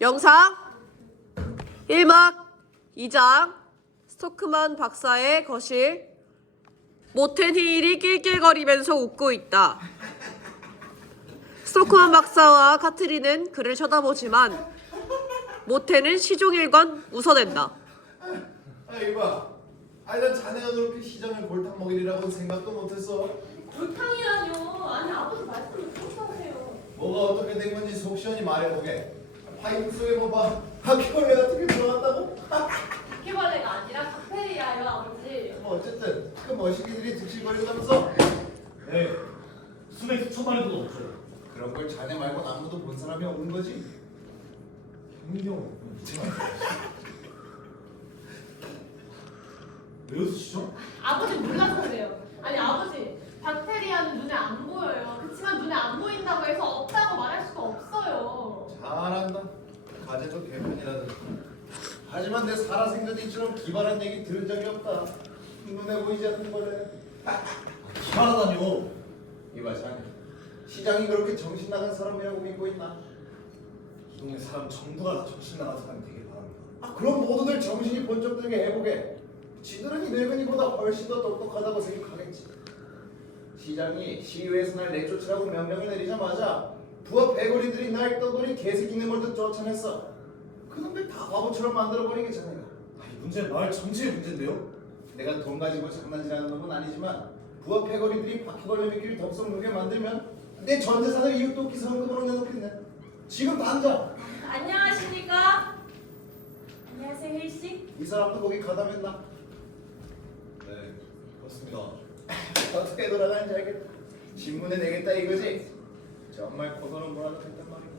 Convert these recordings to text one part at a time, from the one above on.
영상 1막 2장 스토크만 박사의 거실. 모텐 히일이 낄낄거리면서 웃고 있다. 스토크만 박사와 카트린은 그를 쳐다보지만 모텐은 시종일관 웃어댄다. 이봐. 난 자네가 그렇게 시장을 골탕 먹이리라고 생각도 못했어. 골탕이라뇨. 아니 아버지 말씀을 그렇게 하세요. 뭐가 어떻게 된 건지 속 시원히 말해보게. 파이프 속에 뭐봐. 바퀴벌레 같은 게 들어갔다고? 바퀴벌레가 아니라 박테리아요 아버지. 어쨌든 그 머시기들이 득실거리고 하면서 네, 수백 수천 마리도 넘죠. 그런 걸 자네 말고 아무도 본 사람이 없는 거지. 형경, 왜 웃으시죠? 아버지 몰라서 그래요. 아니 아버지 박테리아는 눈에 안 보여요. 그치만 눈에 안 보인다고 해서 없다고 말할 수가 없어요. 잘한다. 가재도 개편이라든. 하지만 내 살아생전이처럼 기발한 얘기 들은 적이 없다. 눈에 보이지 않는 거래. 기발하다뇨. 이봐 자네. 시장이 그렇게 정신 나간 사람이라고 믿고 있나? 이 동네 사람 전부가 다 정신 나간 사람이 되길 바랍니다. 그럼 모두들 정신이 번쩍 들게 해보게. 지들은 이 늙은이보다 훨씬 더 똑똑하다고 생각하겠지. 시장이 시위에서 날 내쫓으라고 명령을 내리자마자 부하 배거리들이 날 떠돌이 개새끼네 몰듯 쫓아냈어. 그놈들 다 바보처럼 만들어버린 게 자네가. 이 문제는 마을 전체의 문제인데요. 내가 돈 가지고 장난질하는 놈은 아니지만 부하 패거리들이 바퀴벌레 미끼를 덥석 누게 만들면 내 전 재산을 이웃돕기 성금으로 내놓겠네. 지금 당장. 안녕하십니까? 안녕하세요 힐씨. 이 사람도 거기 가담했나? 네, 그렇습니다. 어떻게 돌아가는지 알겠다. 신문에 내겠다 이거지? 정말 고소는 뭐라도 했단 말이야.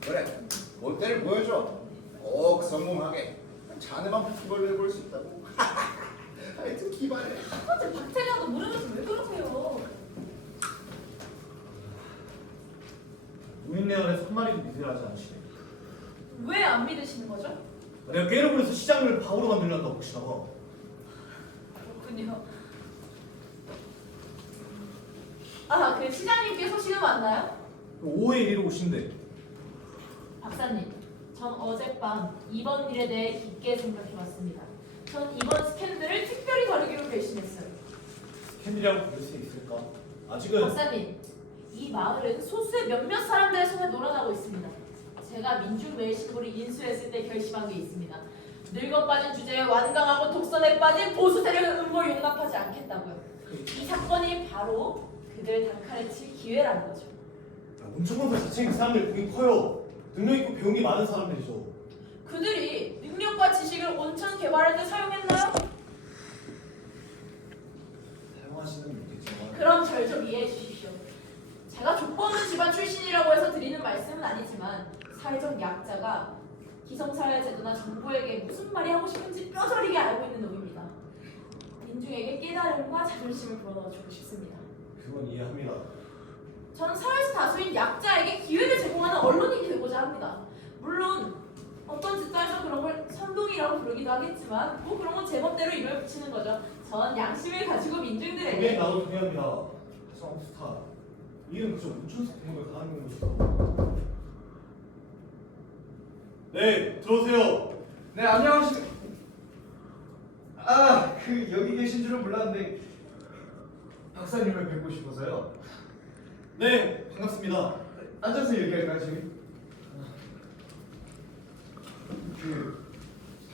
그래, 못대를 보여줘. 꼭 성공하게. 자네만 바퀴벌레를 볼 수 있다고. 하여튼 기발해. 아버지 박테리아도 모르면서 왜 그러세요? 무인내열에서 한 마리도 믿으려 하지 않으시네. 왜 안 믿으시는 거죠? 내가 깨를 부려서 시장을 바보로 만들려다 혹시나. 그렇군요. 그 시장님께 소식은 왔나요? 오후에 이리로 오신대. 박사님, 전 어젯밤 이번 일에 대해 깊게 생각해봤습니다. 전 이번 스캔들을 특별히 다루기로 결심했어요. 캔디라고 부를 수 있을까? 아직은 박사님, 이 마을은 소수의 몇몇 사람들의 손에 놀아나고 있습니다. 제가 민중외신부를 인수했을 때 결심한 게 있습니다. 늙어 빠진 주제에 완강하고 독선에 빠진 보수 세력을 음모 용납하지 않겠다고요. 이 사건이 바로 그들 단칼에 칠 기회라는 거죠. 온천공사 자체가 그 사람들 공이 커요. 능력 있고 배운 게 많은 사람들이죠. 그들이 능력과 지식을 온천 개발할 때 사용했나요? 사용하시는 분이겠지만. 그럼 절 좀 이해해 주십시오. 제가 족보는 집안 출신이라고 해서 드리는 말씀은 아니지만 사회적 약자가 기성사회 제도나 정부에게 무슨 말이 하고 싶은지 뼈저리게 알고 있는 놈입니다. 민중에게 깨달음과 자존심을 불어넣어주고 싶습니다. 그건 이해합니다. 저는 사회에서 다수인 약자에게 기회를 제공하는 언론인이 되고자 합니다. 물론 어떤 집단에서 그런 걸 선동이라고 부르기도 하겠지만 뭐 그런 건 제멋대로 입을 붙이는 거죠. 전 양심을 가지고 민중들에게 네, 나도 동의합니다. 하지만 스타 이는 그저 우춘석 공부를 가는 것이다. 네, 들어오세요. 네, 안녕하십니까. 여기 계신 줄은 몰랐는데 박사님을 뵙고 싶어서요. 네, 반갑습니다. 앉아서 얘기할까요, 지금?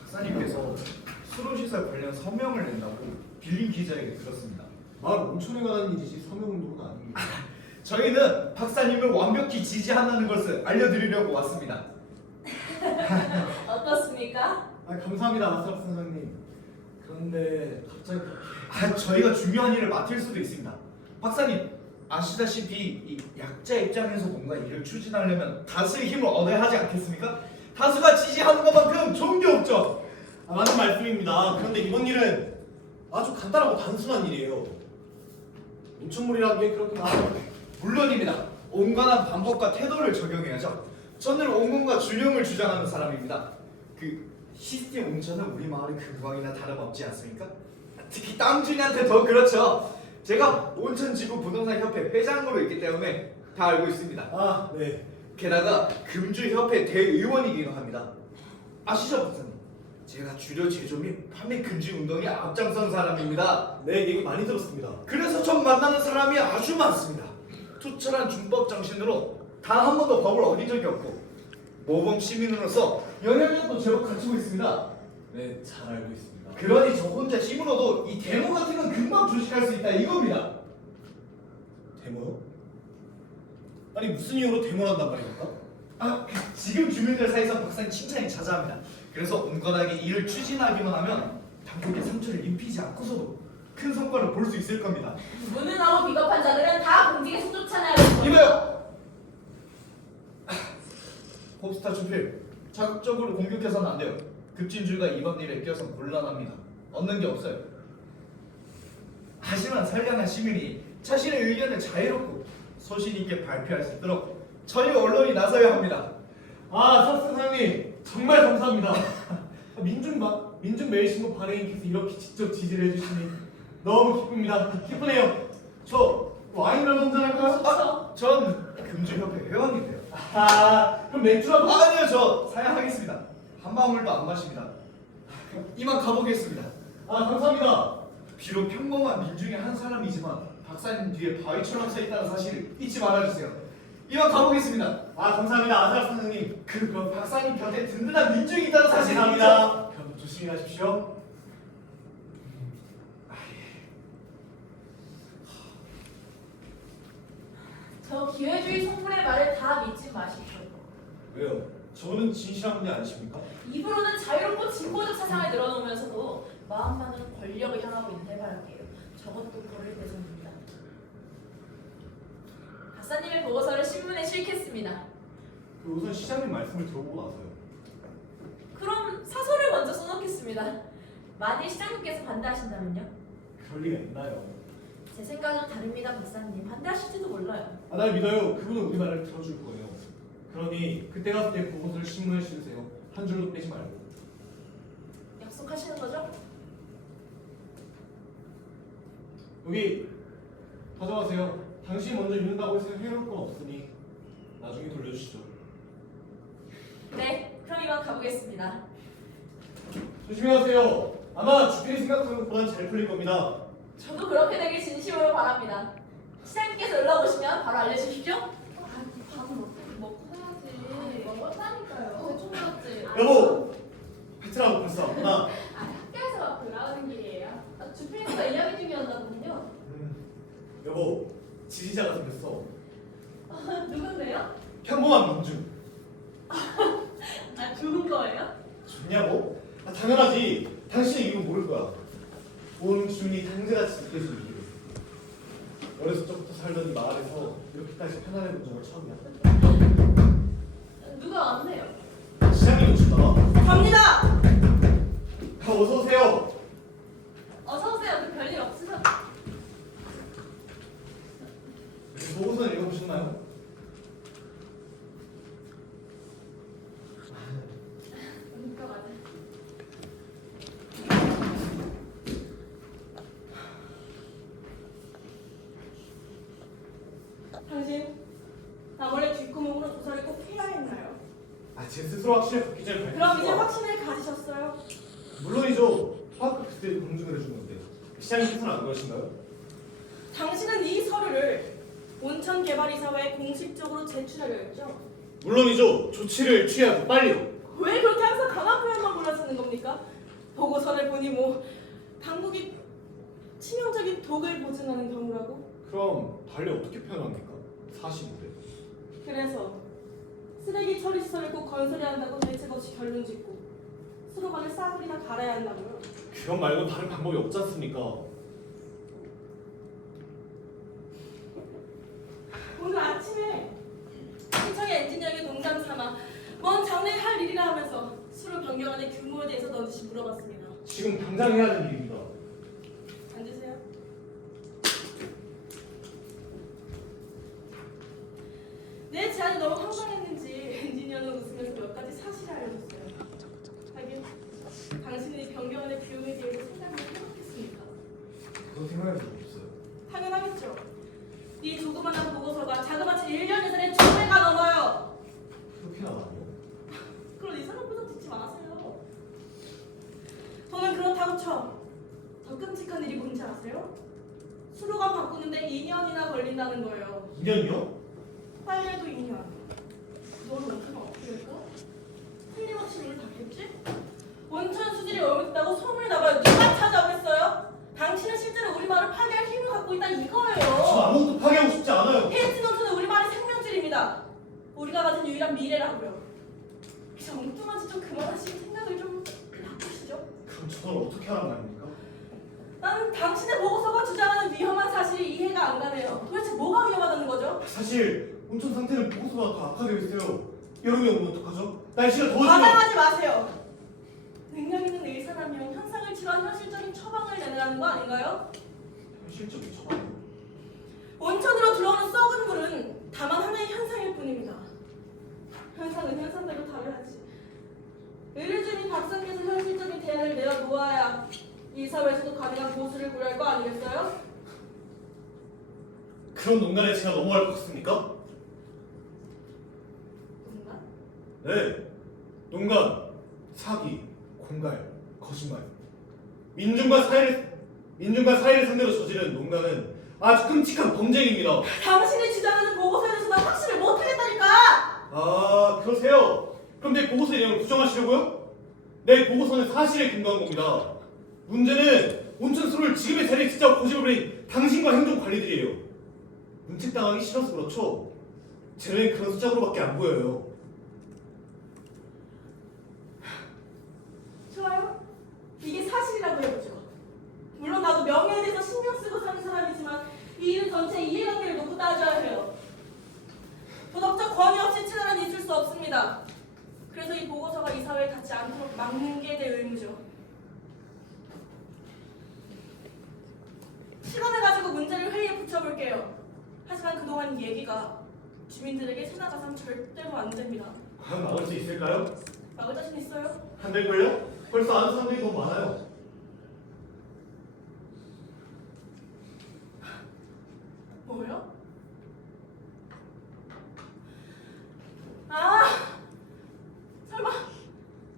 박사님께서 수로시설 관련 서명을 낸다고 빌린 기자에게 들었습니다. 마을 온천에 관한 일이지 서명운동은 아닙니다. 저희는 박사님을 완벽히 지지한다는 것을 알려드리려고 왔습니다. 어떻습니까? 감사합니다, 아스랍 선생님. 그런데 갑자기 저희가 중요한 일을 맡을 수도 있습니다. 박사님, 아시다시피 이 약자 입장에서 뭔가 일을 추진하려면 다수의 힘을 얻어야 하지 않겠습니까? 다수가 지지하는 것만큼 좋은 게 없죠. 맞는 말씀입니다. 그런데 이번 일은 아주 간단하고 단순한 일이에요. 온천물이라기에 그렇게 물론입니다. 온건한 방법과 태도를 적용해야죠. 저는 온건과 균형을 주장하는 사람입니다. 그 시스템 온천은 우리 마을의 그 무왕이나 다름없지 않습니까? 특히 땅주인한테 더 그렇죠. 제가 온천지구 부동산 협회 회장으로 있기 때문에 다 알고 있습니다. 네. 게다가 금주협회 대의원이기도 합니다. 아시죠, 박사님? 제가 주류 제조 및 판매 금지 운동에 앞장선 사람입니다. 네, 얘기 많이 들었습니다. 그래서 전 만나는 사람이 아주 많습니다. 투철한 준법 정신으로 단 한 번도 법을 어긴 적이 없고 모범 시민으로서 영향력도 제법 갖추고 있습니다. 네, 잘 알고 있습니다. 그러니 저 혼자 힘으로도 이 데모 같은 건 금방 조직할 수 있다 이겁니다. 데모요? 아니 무슨 이유로 데모를 한단 말입니까? 지금 주민들 사이에서 박사님 칭찬이 자자합니다. 그래서 온건하게 이를 추진하기만 하면 당국의 상처를 입히지 않고서도 큰 성과를 볼 수 있을 겁니다. 무능하고 비겁한 자들은 다 공직에서 쫓아내야겠고. 이봐요! 홉스타 준필, 자극적으로 공격해서는 안 돼요. 급진주의가 이번 일에 껴서 곤란합니다. 얻는 게 없어요. 하지만 선량한 시민이 자신의 의견을 자유롭고 소신 있게 발표할 수 있도록 저희 언론이 나서야 합니다. 사장님 정말 감사합니다. 민중 매일신문 발행인께서 이렇게 직접 지지를 해주시니 너무 기쁩니다. 기쁘네요. 저 와인이라도 한잔 할까요? 전 금주협회 회원인데요. 그럼 맥주라도? 아니요, 저 사양하겠습니다. 한 방울도 안 마십니다. 이만 가보겠습니다. 감사합니다. 비록 평범한 민중의 한 사람이지만 박사님 뒤에 바위처럼 서 있다는 사실을 잊지 말아주세요. 이만 가보겠습니다. 감사합니다. 아사라 선생님. 그리고 박사님 곁에 든든한 민중이 있다는 사실을 감사합니다. 그럼 조심히 가십시오. 저 기회주의 성분의 말을 다 믿지 마십시오. 왜요? 저는 진실한 분이 아니십니까? 입으로는 자유롭고 진보적 사상을 늘어놓으면서도 마음만은 권력을 향하고 있는 해바라기예요. 저것도 고를 대상입니다. 박사님의 보고서를 신문에 실겠습니다. 우선 시장님 말씀을 들어보고 나서요. 그럼 사설을 먼저 써놓겠습니다. 만일 시장님께서 반대하신다면요? 그럴 리가 있나요? 제 생각은 다릅니다, 박사님. 반대하실지도 몰라요. 날 믿어요. 그분은 우리 말을 들어줄 거예요. 그러니 그때 갔을 때 보고서를 신문에 실으세요. 한 줄도 빼지 말고. 약속하시는 거죠? 여기 가져가세요. 당신이 먼저 읽는다고 해서 해볼 건 없으니 나중에 돌려주시죠. 네, 그럼 이만 가보겠습니다. 조심히 가세요. 아마 주필이 생각하는 것보단 잘 풀릴 겁니다. 저도 그렇게 되길 진심으로 바랍니다. 시장님께서 연락 오시면 바로 알려주십시오. 밥은 어떻게 먹고 해야지. 먹었다니까요. 대충 먹었지. 여보! 페트라고 벌써 왔구나. 학교에서 막 돌아오는 길이에요. 주필이가 이야기 중이었나 보군요. 여보, 지지자가 생겼어. 누군데요? 평범한 민중. 좋은 거예요? 좋냐고? 당연하지. 당신이 이건 모를 거야. 온 주민이 당대같이 느껴지는 길. 어렸을 적부터 살던 이 마을에서 이렇게까지 편안해 본 적은 처음이야. 누가 왔네요? 시장님 오신다. 갑니다. 어서 오세요. 어서 오세요. 그 별일 없으셔. 보고서는 읽어보셨나요? 그러니까 맞아. 당신 나 몰래 뒷구멍으로 조사를 꼭 해야 했나요? 제 스스로 확신을 갖기 전에 밝혔어. 그럼 이제 확신을 가지셨어요? 물론이죠. 화학 그때도 검증을 해준 건데 시장님께서는 안 그러신가요? 당신은 이 서류를 온천개발이사회에 공식적으로 제출하려 했죠? 물론이죠. 조치를 취하고 빨리요. 왜 그렇게 항상 강한 표현만 골라쓰는 겁니까? 보고서를 보니 뭐 당국이 치명적인 독을 보증하는 경우라고? 그럼 달리 어떻게 표현합니까? 사실인데. 그래서 쓰레기 처리 시설을 꼭 건설해야 한다고 대책 없이 결론 짓고 수도관을 싸그리나 갈아야 한다고요? 그것 말고 다른 방법이 없지 않습니까? 오늘 아침에 시청의 엔지니어에게 농담 삼아 먼 장래에 할 일이라 하면서 수로 변경안의 규모에 대해서 넌지시 물어봤습니다. 지금 당장 해야 하는 일입니다. 앉으세요. 내 제안이 너무 황당했는지 엔지니어는 웃으면서 몇 가지 사실을 알려줬어요. 하긴 당신은 이 변경안의 비용에 대해서 생각을 해봤겠습니까? 그건 생각한 적 없어요. 당연하겠죠. 이 조그마한 보고서가 자그마치 1년 예산의 2배가 넘어요. 그렇다고 쳐. 더 끔찍한 일이 뭔지 아세요? 수로가 바꾸는데 2년이나 걸린다는 거예요. 2년이요? 빨래도 2년. 너는 어떻게 어떻게 틀림없이 일을 다 했지? 온천 수질이 오염됐다고 소문이 나봐요. 누가 찾아오겠어요? 당신은 실제로 우리 마을을 파괴할 힘을 갖고 있다 저 이거예요. 아무것도 파괴하고 싶지 않아요. 헤이트 논천은 우리 마을의 생명줄입니다. 우리가 가진 유일한 미래라고요. 이제 엉뚱한 짓 좀 그만하시고 생각을 좀 바꾸시죠. 그럼 저걸 어떻게 하란 말입니까? 나는 당신의 보고서가 주장하는 위험한 사실이 이해가 안 가네요. 도대체 뭐가 위험하다는 거죠? 사실 온천 상태는 보고서가 더 악하게 됐어요. 여름이 오면 어떡하죠? 날씨가 더워지면 과장하지 마세요. 능력 있는 의사라면 현상을 치료한 현실적인 처방을 내라는 거 아닌가요? 현실적인 처방. 온천으로 들어오는 썩은 물은 다만 하나의 현상일 뿐입니다. 현상은 현상대로 다뤄야지. 의료주민 박사께서 현실적인 대안을 내어놓아야 이 사회에서도 가능한 보수를 고려할 거 아니겠어요? 그런 농간에 제가 넘어갈 것 같습니까? 뭔가? 네. 농간, 사기, 공갈, 거짓말. 민중과 사회를 상대로 저지른 농간은 아주 끔찍한 범죄입니다. 당신이 주장하는 보고서에 대해서 난 확신을 못하겠다니까! 아, 그러세요? 그럼 내 보고서의 내용을 부정하시려고요? 내 보고서는 사실에 근거한 겁니다. 문제는 온천 수로를 지금의 자리에 직접 고집을 부린 당신과 행정 관리들이에요. 문책당하기 싫어서 그렇죠? 제 눈엔 그런 숫자로밖에 안 보여요. 좋아요. 이게 사실이라고 해보죠. 물론 나도 명예에 대해서 신경 쓰고 사는 사람이지만 이 일 전체 이해관계를 놓고 따져야 해요. 도덕적 권위 없이 채널은 있을 수 없습니다. 그래서 이 보고서가 이 사회에 닿지 않도록 막는 게 내 의무죠. 시간을 가지고 문제를 회의에 붙여볼게요. 하지만 그동안 얘기가 주민들에게 새나가선 절대로 안 됩니다. 막을 수 있을까요? 막을 자신 있어요? 안 될걸요? 벌써 아는 사람들이 너무 많아요. 뭐요? 아, 설마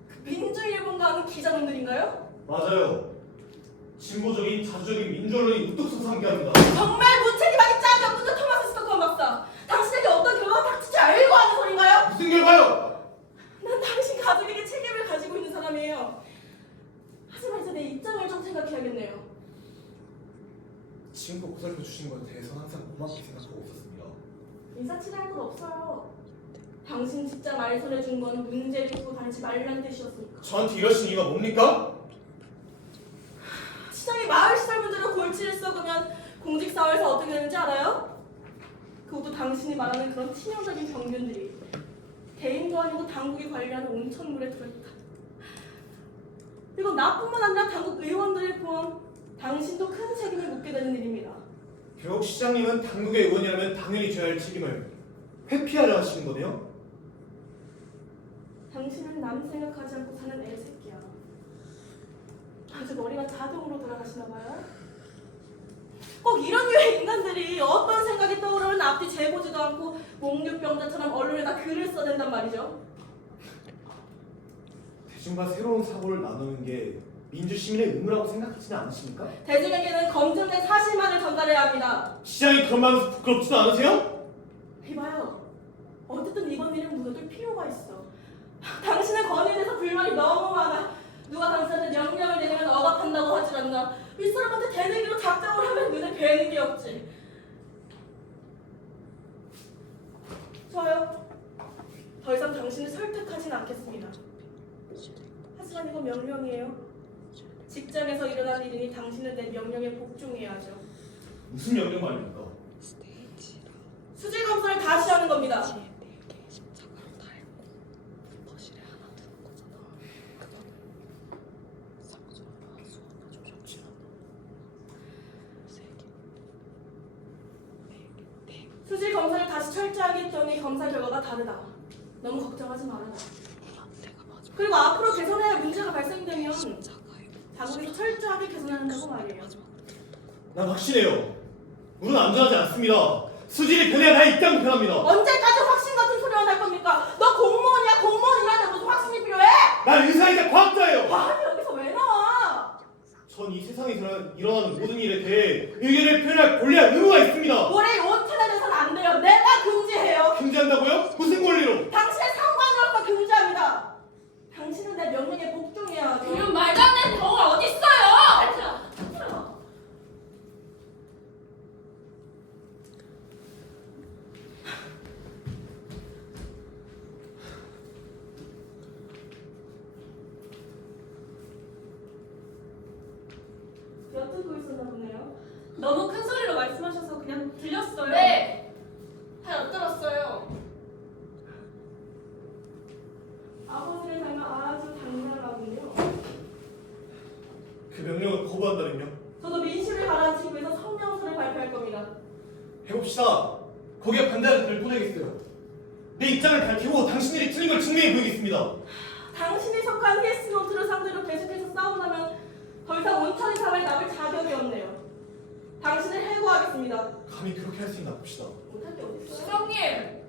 그 민주일본가 하는 기자분들인가요? 맞아요. 진보적인 자주적인 민주언론이 우뚝 서서 함께합니다. 정말 무책임하게 짜게 없는 토마스 스토커 박사. 당신에게 어떤 결과가 닥칠지 알고 하는 소린가요? 무슨 결과요? 난 당신 가족에게 책임을 가지고 있는 사람이에요. 하지만 이제 내 입장을 좀 생각해야겠네요. 지금껏 보살펴 주신 것에 대해서 항상 고맙게 생각하고 있었습니다. 인사치레할 건 없어요. 당신 직장 알선해 준 건 문제를 두고 다니지 말라는 뜻이었으니까. 저한테 이러신 이유가 뭡니까? 시장이 마을 시설 문제로 골치를 썩으면 공직사회에서 어떻게 되는지 알아요? 그것도 당신이 말하는 그런 치명적인 병균들이 개인도 아니고 당국이 관리하는 온천물에 들어있다. 이건 나뿐만 아니라 당국 의원들을 포함 당신도 큰 책임을 묻게 되는 일입니다. 결국 시장님은 당국의 의원이라면 당연히 져야 할 책임을 회피하려 하시는 거네요? 당신은 남 생각하지 않고 사는 애새끼야. 아주 머리가 자동으로 돌아가시나 봐요. 꼭 이런 류의 인간들이 어떤 생각이 떠오르면 앞뒤 재보지도 않고 목류병자처럼 언론에다 글을 써댄단 말이죠. 대중과 새로운 사고를 나누는 게 민주시민의 의무라고 생각하지는 않으십니까? 대중에게는 검증된 사실만을 전달해야 합니다. 시장이 그런 말에서 부끄럽지도 않으세요? 이봐요. 어쨌든 이번 일은 묻어둘 필요가 있어. 당신의 권위에 대해서 불만이 너무 많아. 누가 당신한테 명령을 내리면 억압한다고 하질 않나. 윗사람한테 대내기로 작정을 하면 눈에 뵈는 게 없지. 저요. 더 이상 당신을 설득하진 않겠습니다. 하지만 이건 명령이에요. 직장에서 일어난 일이니 당신은 내 명령에 복종해야죠. 무슨 명령 말입니까? 수질 검사를 다시 하는 겁니다. 수질 검사를 다시 철저하게 했더니 검사 결과가 다르다. 너무 걱정하지 말아라. 그리고 앞으로 개선해야 할 문제가 발생되면 당국에서 철저하게 개선한다고 말이에요. 난 확신해요. 물은 안전하지 않습니다. 수질이 변해야 다 있다고 변합니다. 언제까지 확신 같은 소리만 할 겁니까? 너 공무원이야. 공무원이라는데 무슨 확신이 필요해? 난 의사이자 과학자예요. 말이 여기서 왜 나와? 세상에 일어나는 모든 일에 대해 의견을 표현할 권리와 의무가 있습니다. 우리 온천에서는 안 돼요. 내가 금지해요. 금지한다고요? 무슨 권리로? 당신의 상관으로서 금지합니다. 당신은 내 명령에 복종해야 하죠. 이런 말도 안 되는 병을 어디 있어요? 엿듣고 있었나 보네요. 너무 큰 소리로 말씀하셔서 그냥 들렸어요. 네, 다 엿들었어요. 아버지를 닮아 아주 당당하군요. 그 명령을 거부한다면요? 저도 민심을 가라앉히기 위해서 성명서를 발표할 겁니다. 해봅시다. 거기에 반대하는 글을 보내겠어요. 내 입장을 밝히고 당신들이 틀린 걸 증명해 보이겠습니다. 당신이 속한 히에스노트를 상대로 계속해서 싸운다면 더 이상 온천의 사회에 남을 자격이 없네요. 당신을 해고하겠습니다. 감히 그렇게 할 수 있나 봅시다. 못할 게 어딨어요? 시장님,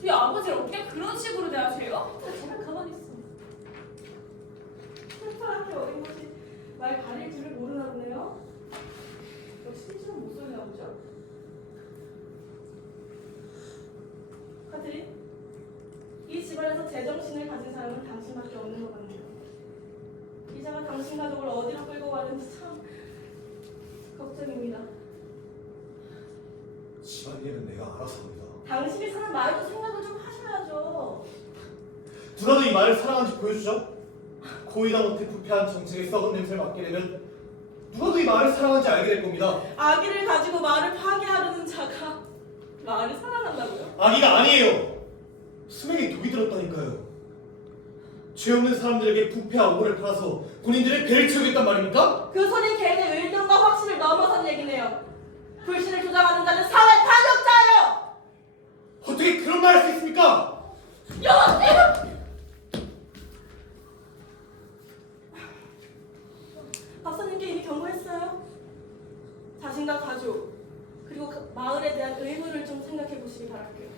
우리 아버지를 어떻게 그런 식으로 대하세요? 제발 가만히 있어. 슬프게 어린 것이 말 가릴 줄을 모르나 보네요. 역시 신처럼 목소리나 보죠. 카트린, 이 집안에서 제정신을 가진 사람은 당신밖에 없는 것 같네요. 기자가 당신 가족을 어디로 끌고 가는지 참 걱정입니다. 집안일은 내가 알아서 합니다. 당신이 사는 말도 생각을 좀 하셔야죠. 누가 더 이 말을 사랑한지 보여주죠? 고의다 못해 부패한 정책의 썩은 냄새를 맡게 되면 누가 더 이 말을 사랑한지 알게 될 겁니다. 아기를 가지고 말을 파괴하려는 자가 말을 사랑한다고요? 아기가 아니에요. 수명에 독이 들었다니까요. 죄 없는 사람들에게 부패와 오를 팔아서 군인들의 배를 채우겠단 말입니까? 그 소린 개인의 의견과 확신을 넘어선 얘기네요. 불신을 조장하는 자는 사회 반역자예요. 어떻게 그런 말 할 수 있습니까? 박사님께 이미 경고했어요. 자신과 가족 그리고 그 마을에 대한 의무를 좀 생각해 보시기 바랄게요.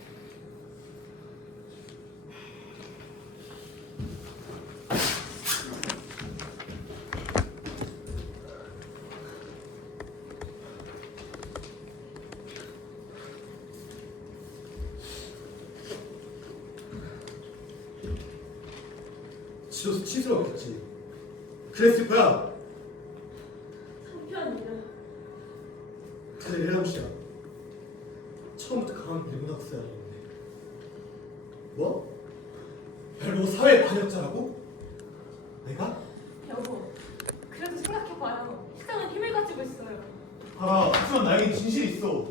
지로서 치스러웠겠지. 그랬을 거야. 한편입니다. 그래, 레나무씨야. 처음부터 강하게 밀고 나갔어야 했는데. 뭐? 별로 사회 반역자라고? 내가? 여보, 그래도 생각해봐요. 시장은 힘을 가지고 있어요. 알아. 하지만 나에겐 진실이 있어.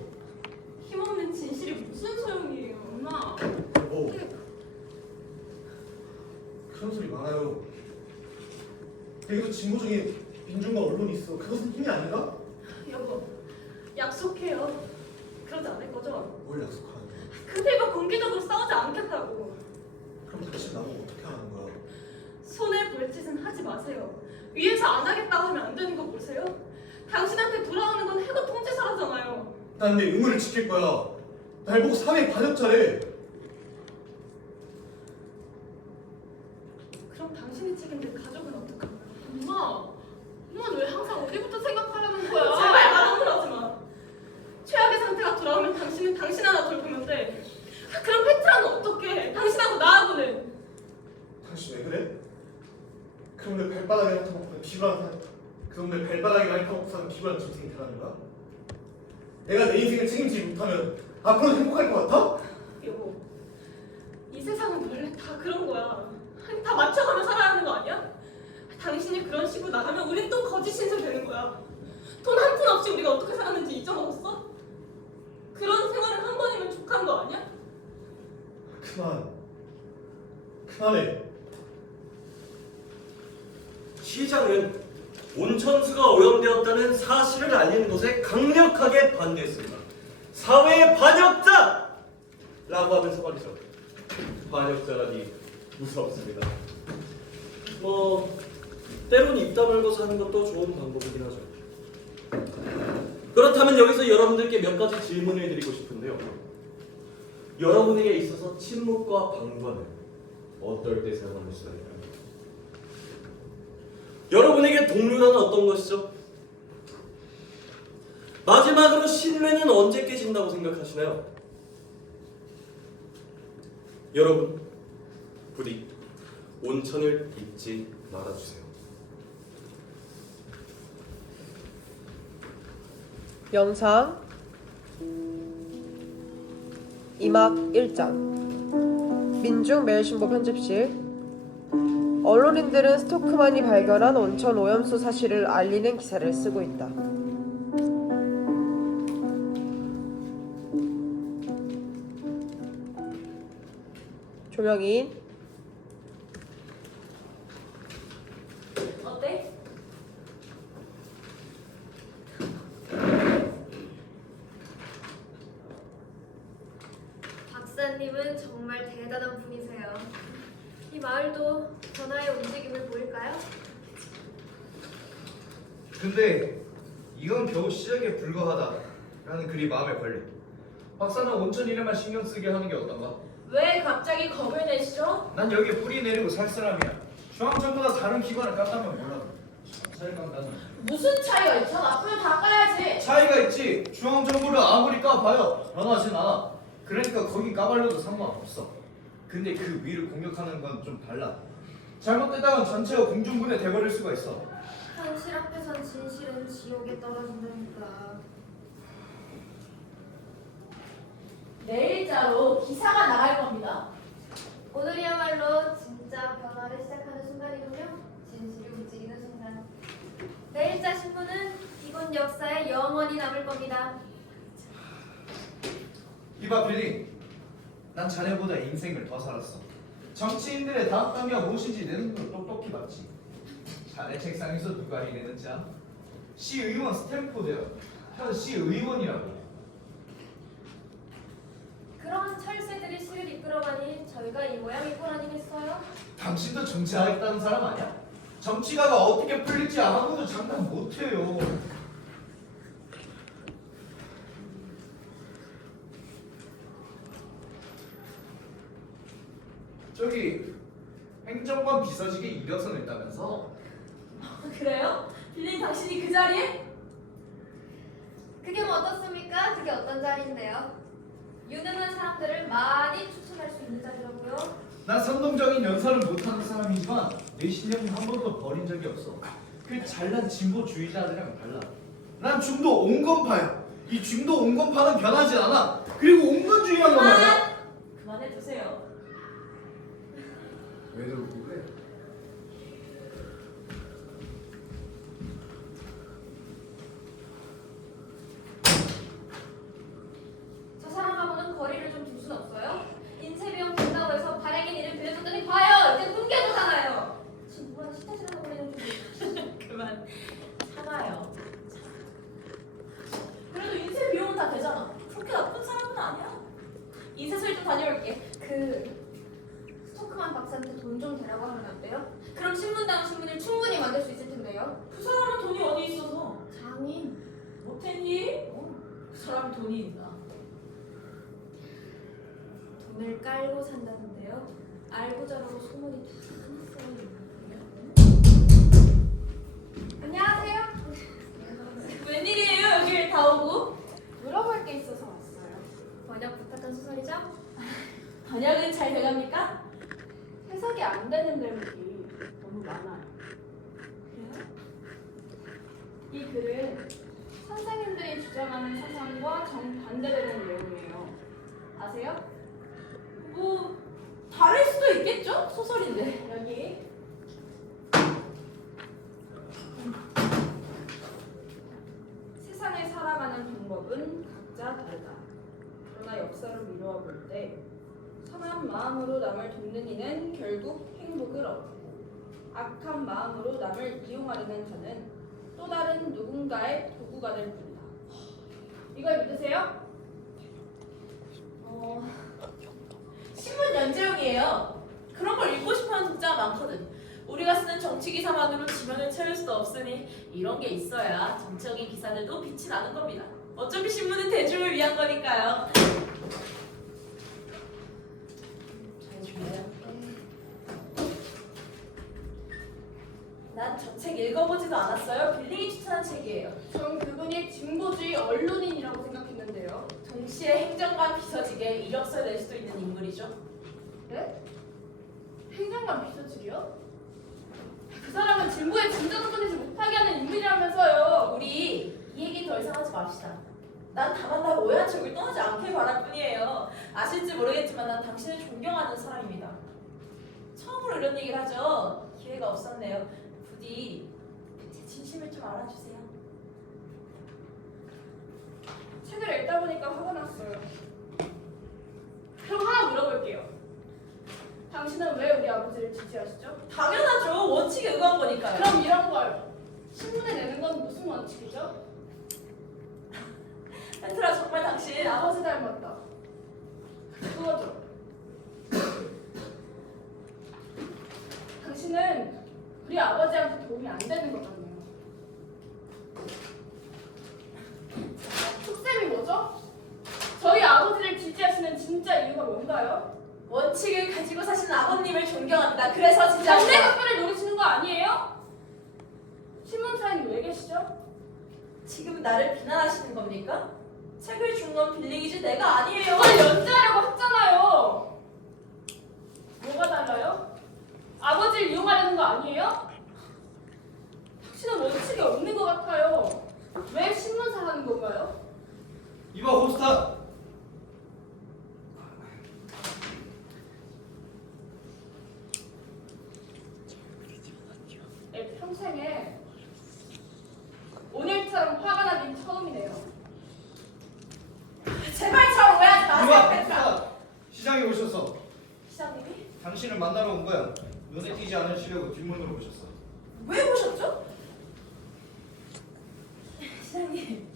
힘없는 진실이 무슨 소용이에요. 엄마. 뭐? 그런 소리 많아요. 여기도 진보 중에 민중과 언론이 있어. 그것은 힘이 아닌가? 여보, 약속해요. 그러지 않을 거죠? 뭘 약속하는 거야? 그들과 공개적으로 싸우지 않겠다고. 그럼 당신 나보고 어떻게 하는 거야? 손해 볼 짓은 하지 마세요. 위에서 안 하겠다고 하면 안 되는 거 보세요. 당신한테 돌아오는 건 해고 통지서라잖아요. 난 내 의무를 지킬 거야. 날 보고 사회 반역자래. 그럼 당신이 책임질 가족은 어떡할까요? 엄마는 왜 항상 어디부터 생각하려는 거야? 제발 말안 그러지 마. 최악의 상태가 돌아오면 당신은 당신 하나 돌보면 돼. 그럼 페트라는 어떡해? 당신하고 나하고는. 당신 왜 그래? 그럼 내 발바닥에 핥아먹고 피부랑 사는 그럼 내 발바닥에 핥아먹고 사는 피부랑 짐승이 되라는 거야? 내가 내 인생을 책임지지 못하면 앞으로 행복할 것 같아? 여보, 이 세상은 원래 다 그런 거야. 다 맞춰가며 살아야 하는 거 아니야? 당신이 그런 식으로 나가면 우린 또 거짓 신세 되는 거야. 돈 한 푼 없이 우리가 어떻게 살았는지 잊어먹었어? 그런 생활을 한 번이면 족한 거 아니야? 그만해. 시장은 온천수가 오염되었다는 사실을 알리는 것에 강력하게 반대했습니다. 사회의 반역자! 라고 하면서 말이죠. 반역자라니 무섭습니다. 때론 입 다물고 사는 것도 좋은 방법이긴 하죠. 그렇다면 여기서 여러분들께 몇 가지 질문을 드리고 싶은데요. 여러분에게 있어서 침묵과 방관은 어떨 때 사용하는 수단일까요? 여러분에게 동료란 어떤 것이죠? 마지막으로 신뢰는 언제 깨진다고 생각하시나요? 여러분, 부디 온천을 잊지 말아주세요. 영상 2막 1장 민중매일신보 편집실 언론인들은 스토크만이 발견한 온천 오염수 사실을 알리는 기사를 쓰고 있다. 조명인 어때? 박사님은 정말 대단한 분이세요. 이 마을도 변화의 움직임을 보일까요? 근데 이건 겨우 시작에 불과하다라는 글이 마음에 걸려. 박사는 온천 일에만 신경 쓰게 하는 게 어떤가? 왜 갑자기 겁을 내시죠? 난 여기 뿌리 내리고 살 사람이야. 중앙정부나 다른 기관을 깠다면 몰라도 차이가 나는. 무슨 차이가 있죠? 앞으로 다 까야지. 차이가 있지. 중앙정부를 아무리 까봐요 변하진 않아. 그러니까 거기 까발려도 상관없어. 근데 그 위를 공격하는 건 좀 달라. 잘못됐다간 전체가 공중분해 돼버릴 수가 있어. 현실 앞에선 진실은 지옥에 떨어진다니까. 내일자로 기사가 나갈 겁니다. 오늘이야말로 진짜 변화를 시작하는 순간이군요. 진실이 움직이는 순간. 내일자 신문은 이곳 역사에 영원히 남을 겁니다. 이봐 빌리, 난 자네보다 인생을 더 살았어. 정치인들의 다음 단계가 무엇인지 내 눈으로 똑똑히 봤지. 자네 책상에서 누가 일했는지 알아? 시의원 스탠포드야. 현 시의원이라고. 그런 철새들이 시를 이끌어가니 저희가 이 모양일 걸 아니겠어요? 당신도 정치하겠다는 사람 아니야? 정치가가 어떻게 풀릴지 아무도 장담 못해요. 저기 행정관 비서직에 이력서 냈다면서? 그래요? 빌린 당신이 그 자리에? 그게 뭐 어떻습니까? 그게 어떤 자리인데요? 유능한 사람들을 많이 추천할 수 있는 자리라고요. 난 선동적인 연설을 못하는 사람이지만 내 신념은 한 번도 버린 적이 없어. 그 잘난 진보주의자들이랑 달라. 난 중도 온건파야. 이 중도 온건파는 변하지 않아. 그리고 온건주의란 거 말이야. 그만해 두세요. 왜 저러고 그래? 저 사람하고는 거리를 좀 둘 순 없어요? 인쇄비용 준다고 해서 발행인 이름 빌려줬더니 봐요! 이제 끊겨주잖아요! 지금 누구한테 시타지라고 그러는 좀 그만 참아요. 그래도 인쇄 비용은 다 되잖아. 그렇게 나쁜 사람은 아니야. 인쇄소에 좀 다녀올게. 스토크만 박사한테 돈 좀 대라고 하면 안 돼요? 그럼 신문다운 신문을 충분히 만들 수 있을 텐데요. 그 사람은 돈이 어디 있어서? 장인. 못했니? 그 사람이 돈이 있나? 돈을 깔고 산다던데요. 알고 저러고 소문이 다 났어요. 안녕하세요. 웬일이에요 여길 다 오고? 물어볼 게 있어서 왔어요. 번역 부탁한 소설이죠? 번역은 잘 돼갑니까? 해석이 안 되는 대목이 너무 많아요. 그래요? 이 글은 선생님들이 주장하는 사상과 정반대되는 내용이에요. 아세요? 뭐 다를 수도 있겠죠? 소설인데. 여기 세상에 살아가는 방법은 각자 다르다. 그러나 역사를 미루어 볼 때 선한 마음으로 남을 돕는 이는 결국 행복을 얻고 악한 마음으로 남을 이용하려는 자는 또 다른 누군가의 도구가 될 뿐이다. 이걸 믿으세요? 신문 연재용이에요. 그런 걸 읽고 싶어하는 독자가 많거든. 우리가 쓰는 정치 기사만으로 지면을 채울 수도 없으니 이런 게 있어야 정치적인 기사들도 빛이 나는 겁니다. 어차피 신문은 대중을 위한 거니까요. 잘 줘요. 난 저 책 읽어보지도 않았어요. 빌링이 추천한 책이에요. 전 그분이 진보주의 언론인이라고 생각했는데요. 동시에 행정관 비서직에 이력서를 낼 수도 있는 인물이죠. 네? 행정관 비서직이요? 그 사람은 진보에 진전을 끊이지 못하게 하는 인물이라면서요. 우리 이 얘기 더 이상 하지 맙시다. 난 다만 나 오해한 척을 떠나지 않길 바랄 뿐이에요. 아실지 모르겠지만 난 당신을 존경하는 사람입니다. 처음으로 이런 얘기를 하죠. 기회가 없었네요. 부디 제 진심을 좀 알아주세요. 책을 읽다 보니까 화가 났어요. 그럼 하나 물어볼게요. 당신은 왜 우리 아버지를 지지하시죠? 당연하죠. 원칙에 의거한 거니까요. 그럼 이런 걸 신문에 내는 건 무슨 원칙이죠? 펜트라 정말 당신 아버지 닮았다. 그거죠. 당신은 우리 아버지한테 도움이 안 되는 것 같네요. 속셈이 뭐죠? 저희 아버지를 지지하시는 진짜 이유가 뭔가요? 원칙을 가지고 사시는 아버님을 존경합니다. 그래서 진짜 반대급부를 노리시는 거 아니에요? 신문사에는 왜 계시죠? 지금 나를 비난하시는 겁니까? 책을 준 건 빌링이지 내가 아니에요. 그걸 연재하려고 했잖아요. 뭐가 달라요? 아버지를 이용하려는 거 아니에요? 당신은 원칙이 없는 것 같아요. 왜 신문사 하는 건가요? 이봐 호스타. 내 평생에 오늘처럼 화가 나긴 처음이네요. 제발처럼 오해하지 마세요, 이봐 펜트라. 호스타. 시장에 오셨어. 시장님이? 당신을 만나러 온 거야. 눈에 띄지 않으시려고 뒷문으로 오셨어. 왜 오셨죠? 시장님,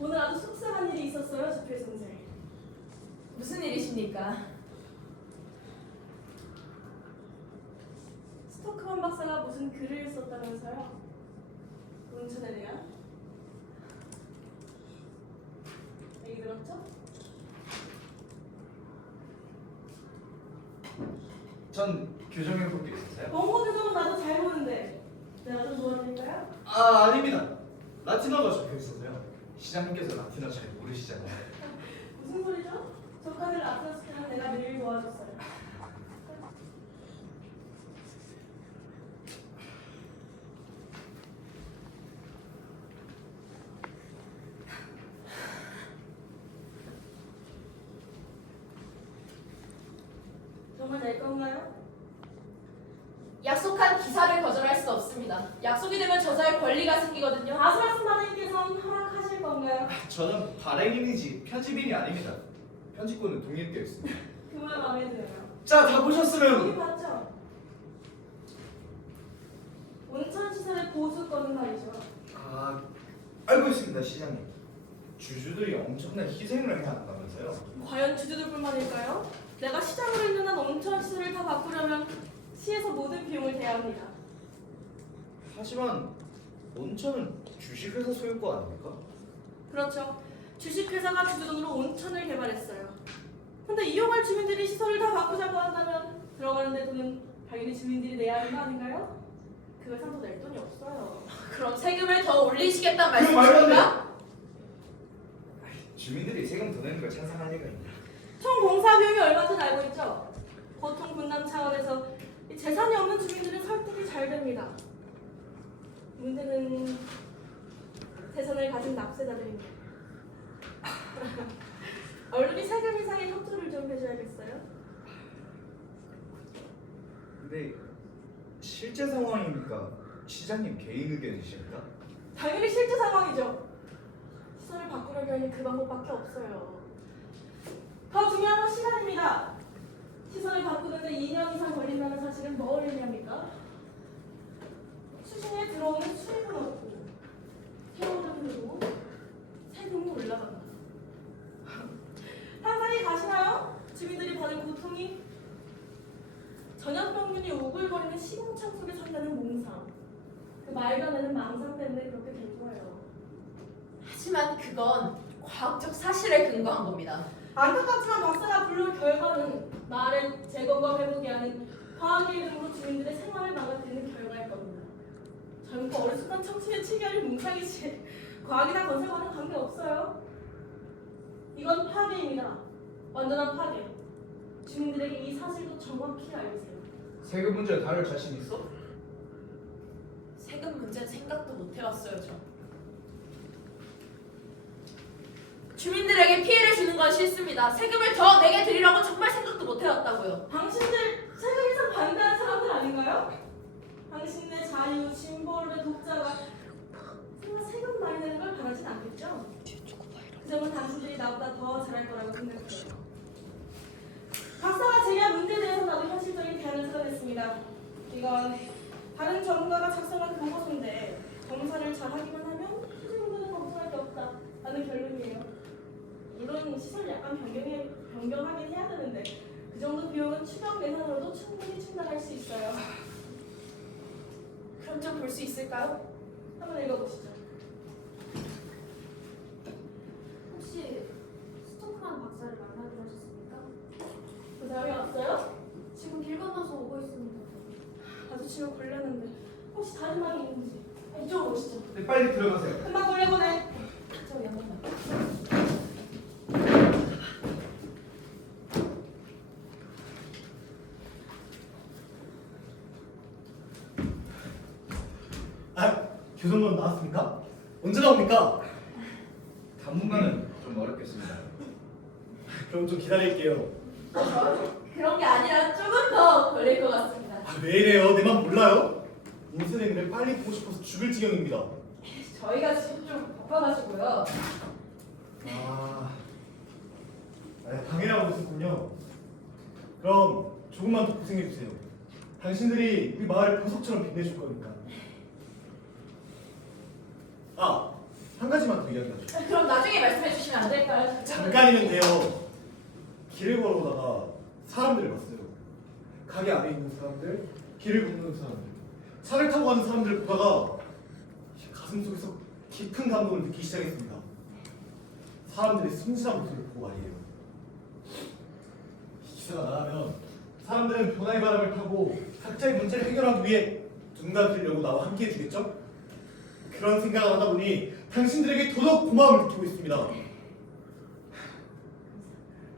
오늘 아주 속상한 일이 있었어요, 집회 선생. 무슨 일이십니까? 스토크만 박사가 무슨 글을 썼다면서요? 온천에 대한? 얘기 들었죠? 전 교정해 볼 게 있어서요. 원고 교정은 나도 잘 보는데 내가 좀 도와드릴까요? 아 아닙니다. 라틴어가 적혀 있어서요. 시장님께서 라틴어 잘 모르시잖아요. 무슨 소리죠? 조카들 앞서 시키는 내가 늘 도와줬어요. 정말 낼 건가요? 약속한 기사를 거절할 수 없습니다. 약속이 되면 저자의 권리가 생기거든요. 아슬아슬 마님께서는 허락하실 건가요? 저는 발행인이지 편집인이 아닙니다. 편집권은 독립되어 있습니다. 그 말 마음에 들어요. 자, 다 보셨으면 여기 봤죠? 온천 시설의 보수 건은 말이죠. 아 알고 있습니다, 시장님. 주주들이 엄청난 희생을 해야 한다면서요. 과연 주주들뿐만일까요? 내가 시장으로 있는 한 온천 시설을 다 바꾸려면 시에서 모든 비용을 대야 합니다. 하지만 온천은 주식회사 소유 거 아닙니까? 그렇죠. 주식회사가 주주 돈으로 온천을 개발했어요. 근데 이용할 주민들이 시설을 다 바꾸자고 한다면 들어가는데 돈은 당연히 주민들이 내야 하는 거 아닌가요? 그 회사도 낼 돈이 없어요. 그럼 세금을 더 올리시겠다는 그 말도 안 말씀이십니까? 주민들이 세금 더 내는 걸 찬성할 리가 있나? 총 공사 비용이 얼마인지 알고 있죠? 보통 분담 차원에서 이 재산이 없는 주민들은 설득이 잘 됩니다. 문제는 재산을 가진 납세자들입니다. 언론이 세금 인상에 협조를 좀 해줘야겠어요? 근데 실제 상황이니까 시장님 개인 의견이십니까? 당연히 실제 상황이죠. 시설을 바꾸려고 하니 그 방법밖에 없어요. 더 중요한 건 시간입니다. 시설을 바꾸는데 2년 이상 걸린다는 사실은 뭘 의미합니까? 수신에 들어오는 수입은 없고 태워오는 들고 세금이 올라간다. 상상이 가시나요? 주민들이 받을 고통이 전년 평균이 오글거리는 시공창 속에 산다는 몽상. 그 말도 안 되는 망상 때문에 그렇게 된 거예요. 하지만 그건 과학적 사실에 근거한 겁니다. 안타깝지만 박사가 불러올 결과는 말의 재건과 회복이 아닌 과학의 이름으로 주민들의 생활을 망가뜨리는 결과일 겁니다. 젊고 어리숙한 청춘의 치결이 뭉상이지 과학이나 건설과는 관계없어요. 이건 파괴입니다. 완전한 파괴. 주민들에게 이 사실도 정확히 알리세요. 세금 문제 다룰 자신 있어? 세금 문제는 생각도 못 해왔어요, 저. 주민들에게 피해를 주는 건 싫습니다. 세금을 더 내게 드리라고 정말 생각도 못 해왔다고요. 당신들 세금 이상 반대하는 사람들 아닌가요? 당신의 자유, 진보를 독자가 설마 세금 많이 내는 걸 바라진 않겠죠? 그 점은 당신들이 나보다 더 잘할 거라고 생각해요. 박사가 제기한 문제에 대해서 나도 현실적인 대안을 찾아냈습니다. 이건 다른 전문가가 작성한 보고서인데 검사를 잘하기만 하면 수준보다는 걱정할 게 없다라는 결론이에요. 물론 시설 약간 변경하긴 해야 되는데 그 정도 비용은 추경 예산으로도 충분히 충당할 수 있어요. 그럼 좀 볼 수 있을까요? 한번 읽어보시죠. 혹시 스토크만 박사를 만나기로 하셨습니까? 그 사람이 왔어요? 지금 길 건너서 오고 있습니다. 마주치면 걸렸는데 혹시 다른 말이 있는지 이쪽으로 오시죠. 네, 빨리 들어가세요. 금방 돌려보내. 저기 한 번만. 아, 교정론 나왔습니까? 언제 나옵니까? 당분간은 좀 어렵겠습니다. 그럼 좀 기다릴게요. 그런 게 아니라 조금 더 걸릴 것 같습니다. 아, 왜 이래요? 내 맘 몰라요? 인선생님을 빨리 보고 싶어서 죽을 지경입니다. 저희가 지금 좀 바빠가지고요. 당연하고 있었군요. 그럼 조금만 더 고생해주세요. 당신들이 우리 마을을 보석처럼 빛내줄 거니까. 한 가지만 더 이야기하죠. 그럼 나중에 말씀해 주시면 안 될까요? 잠깐이면 돼요. 길을 걸어오다가 사람들을 봤어요. 가게 안에 있는 사람들, 길을 걷는 사람들, 차를 타고 가는 사람들을 보다가 가슴속에서 깊은 감동을 느끼기 시작했습니다. 사람들의 순진한 모습을 보고 말이에요. 이 기사가 나가면 사람들은 변화의 바람을 타고 각자의 문제를 해결하기 위해 눈 감으려고 나와 함께 해주겠죠? 그런 생각을 하다 보니 당신들에게 더더욱 고마움을 느끼고 있습니다.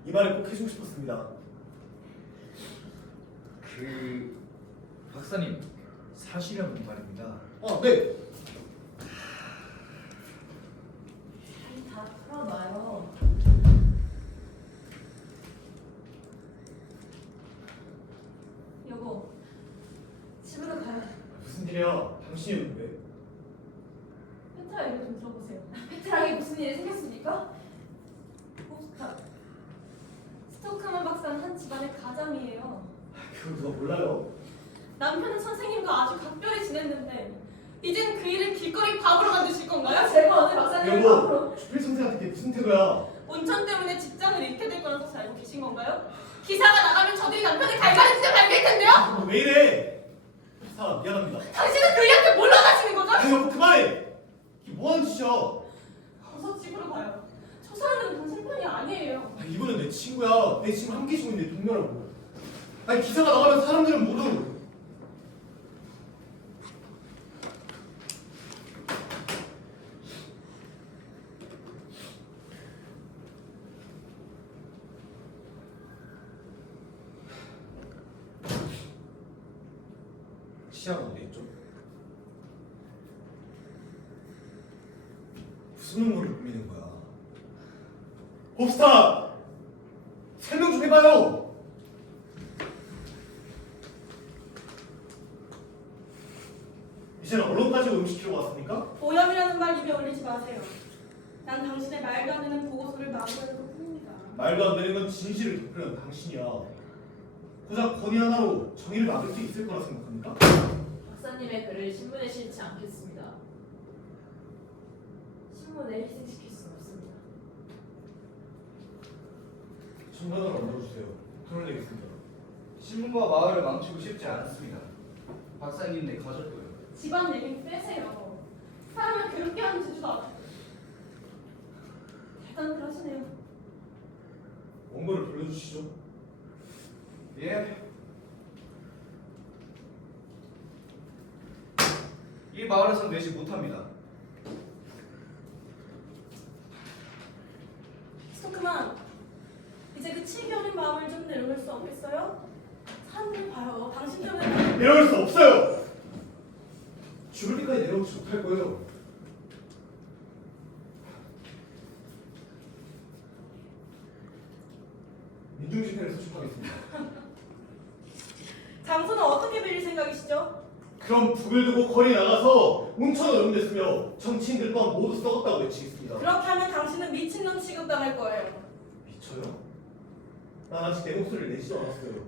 이 말을 꼭 해주고 싶었습니다. 박사님 사실은 말입니다. 네. 다 풀어놔요. 여보, 집으로 가요. 무슨 일이야? 당신이 왜? 페트라 얘기 좀 들어보세요. 페트라에게 무슨 일이 생겼습니까? 포스타. 스토크만 박사는 한 집안의 가장이에요. 그걸 누가 몰라요? 남편은 선생님과 아주 각별히 지냈는데 이젠 그 일을 길거리 밥으로 만드실 건가요? 제가 어제 박사님 여보, 앞으로 주필 선생한테 그게 무슨 태도야? 온천 때문에 직장을 잃게 될 거라고 혹시 알고 계신 건가요? 기사가 나가면 저들이 남편을 갈갈이지게 밝힐 텐데요? 왜 이래? 미안합니다. 당신은 그이한테 뭘로 가시는 거죠? 여보 그만해! 이게 뭐하는 짓이야? 어서 집으로 가요. 저 사람들은 당신 편이 아니에요. 이분은 내 친구야. 내 지금 함께 지고 있는 내 동료라고. 기사가 나가면 사람들은 모두 시야가 어디 있죠? 무슨 음모를 꾸미는 거야? 봅스타! 설명 좀 해봐요! 이제는 언론까지 음식키러 왔습니까? 오염이라는 말 입에 올리지 마세요. 난 당신의 말도 안 되는 보고서를 마무리하는 것 뿐입니다. 말도 안 되는 건 진실을 덮으려는 당신이야. 고작 건의 하나로 정의를 막을 수 있을 거라 생각합니까? 박사님의 글을 신문에 실지 않겠습니다. 신문에 희생시킬 수는 없습니다. 전단을 얹어주세요. 돈을 내겠습니다. 신문과 마을을 망치고 싶지 않습니다. 박사님 내 가졌고요. 집안 얘기는 빼세요. 사람을 괴롭게 하는 재주도 아주 대단들 하시네요. 원고를 돌려주시죠. 예. 이 마을에선 내지 못합니다. 스토크만, 이제 그 치기 어린 마음을 좀 내려놓을 수 없겠어요? 사람들 봐요. 당신 때문에. 내려올 수 없어요. 죽을 때까지 내려오지 못할 거예요. 민중집회를 소집하겠습니다. 장소는 어떻게 빌릴 생각이시죠? 그럼 북을 두고 거리 나가서 온천 오염됐으며 정치인들 또한 모두 썩었다고 외치겠습니다. 그렇게 하면 당신은 미친놈 취급당할 거예요. 미쳐요? 난 아직 내 목소리를 내지도 않았어요.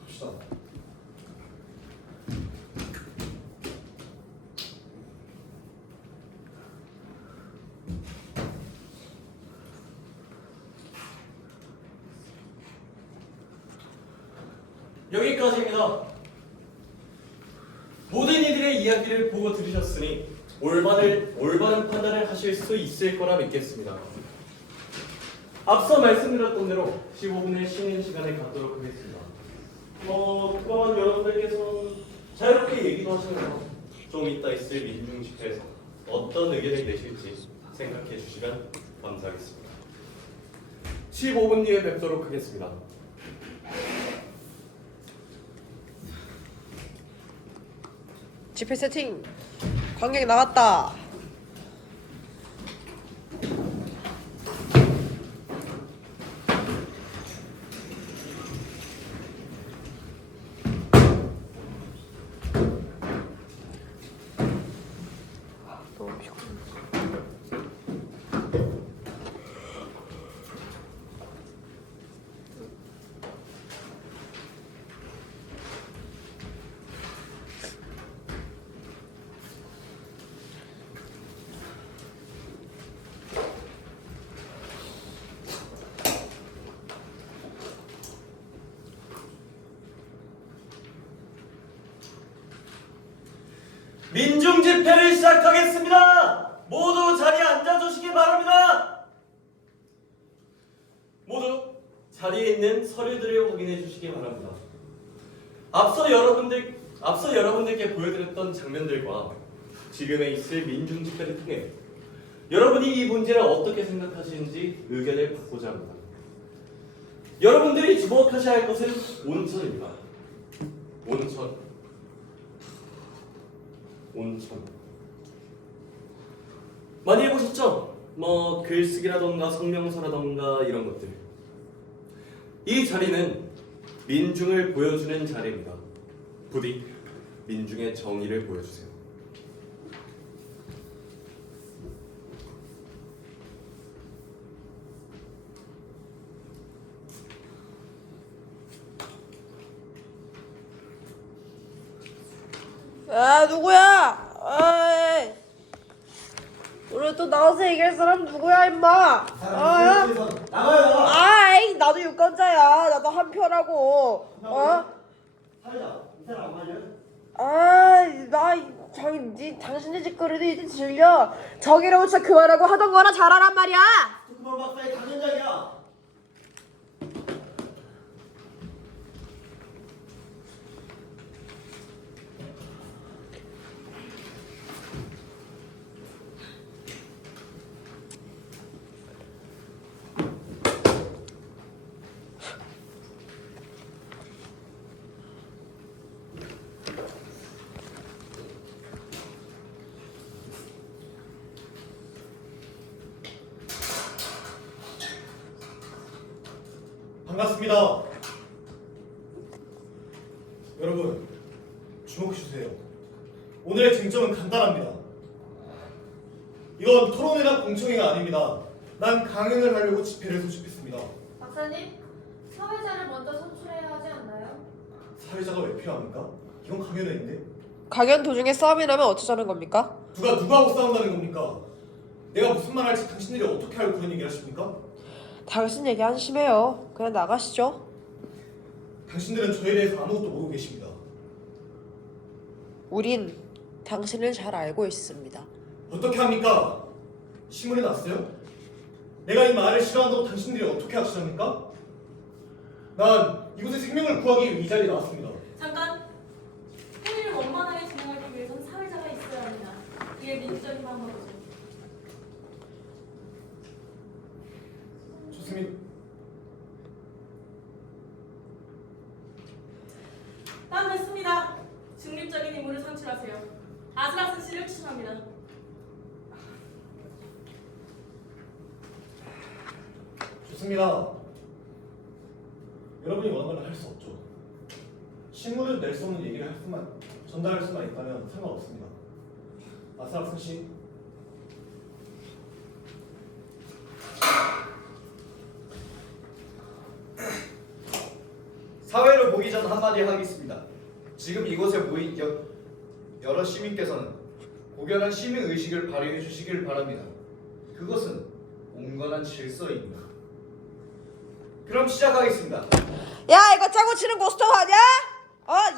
갑시다. 여기까지입니다. 모든 이들의 이야기를 보고 들으셨으니 올바른 판단을 하실 수 있을 거라 믿겠습니다. 앞서 말씀드렸던 대로 15분의 쉬는 시간을 갖도록 하겠습니다. 그동안 여러분들께서는 자유롭게 얘기도 하시면서 좀 이따 있을 민중 집회에서 어떤 의견을 내실지 생각해 주시면 감사하겠습니다. 15분 뒤에 뵙도록 하겠습니다. 집회 세팅. 관객 나갔다. 너무 피곤해. 민중 집회를 시작하겠습니다. 모두 자리에 앉아주시기 바랍니다. 모두 자리에 있는 서류들을 확인해 주시기 바랍니다. 앞서 여러분들께 보여드렸던 장면들과 지금에 있을 민중 집회를 통해 여러분이 이 문제를 어떻게 생각하시는지 의견을 받고자 합니다. 여러분들이 주목하셔야 할 것은 온천입니다. 온천. 많이 해보셨죠? 글쓰기라던가 성명서라던가 이런 것들. 이 자리는 민중을 보여주는 자리입니다. 부디 민중의 정의를 보여주세요. 아, 누구야? 아이. 오늘 또 나와서 얘기할 사람 누구야, 임마? 나가요. 아이, 나도 유권자야. 나도 한 표라고. 사회자, 이 사람 안 말려? 당신네 짓거리도 이제 질려. 정의로운 척 그만하고 하던 거나 잘하란 말이야. 그만 박사의 강연장이야. 반갑습니다. 여러분, 주목해주세요. 오늘의 쟁점은 간단합니다. 이건 토론회나 공청회가 아닙니다. 난 강연을 하려고 집회를 소집했습니다. 박사님, 사회자를 먼저 선출해야 하지 않나요? 사회자가 왜 필요합니까? 이건 강연회인데. 강연 도중에 싸움이 나면 어쩌자는 겁니까? 누가 누구하고 싸운다는 겁니까? 내가 무슨 말 할지 당신들이 어떻게 알고 그런 얘기를 하십니까? 당신 얘기 한심해요. 그냥 나가시죠. 당신들은 저에 대해서 아무것도 모르고 계십니다. 우린 당신을 잘 알고 있습니다. 어떻게 합니까? 신문에 났어요? 내가 이 말을 싫어한다고 당신들이 어떻게 하시렵니까? 난 이곳의 생명을 구하기 위해 이 자리에 나왔습니다. 잠깐. 회의를 멈춰. 얘기도 한번 보죠. 좋습니다. 난 됐습니다. 중립적인 인물을 선출하세요. 아슬아슬 씨를 추천합니다. 좋습니다. 여러분이 원하는 걸 할 수 없죠. 신문에도 낼 수 없는 얘기를 할 수만 전달할 수만 있다면 상관없습니다. 아슬아슬 씨. 사회를 보기 전 한마디 하겠습니다. 지금 이곳에 모인 여러 시민께서는 고결한 시민 의식을 발휘해 주시길 바랍니다. 그것은 온건한 질서입니다. 그럼 시작하겠습니다. 야, 이거 짜고 치는 고스톱 아니야?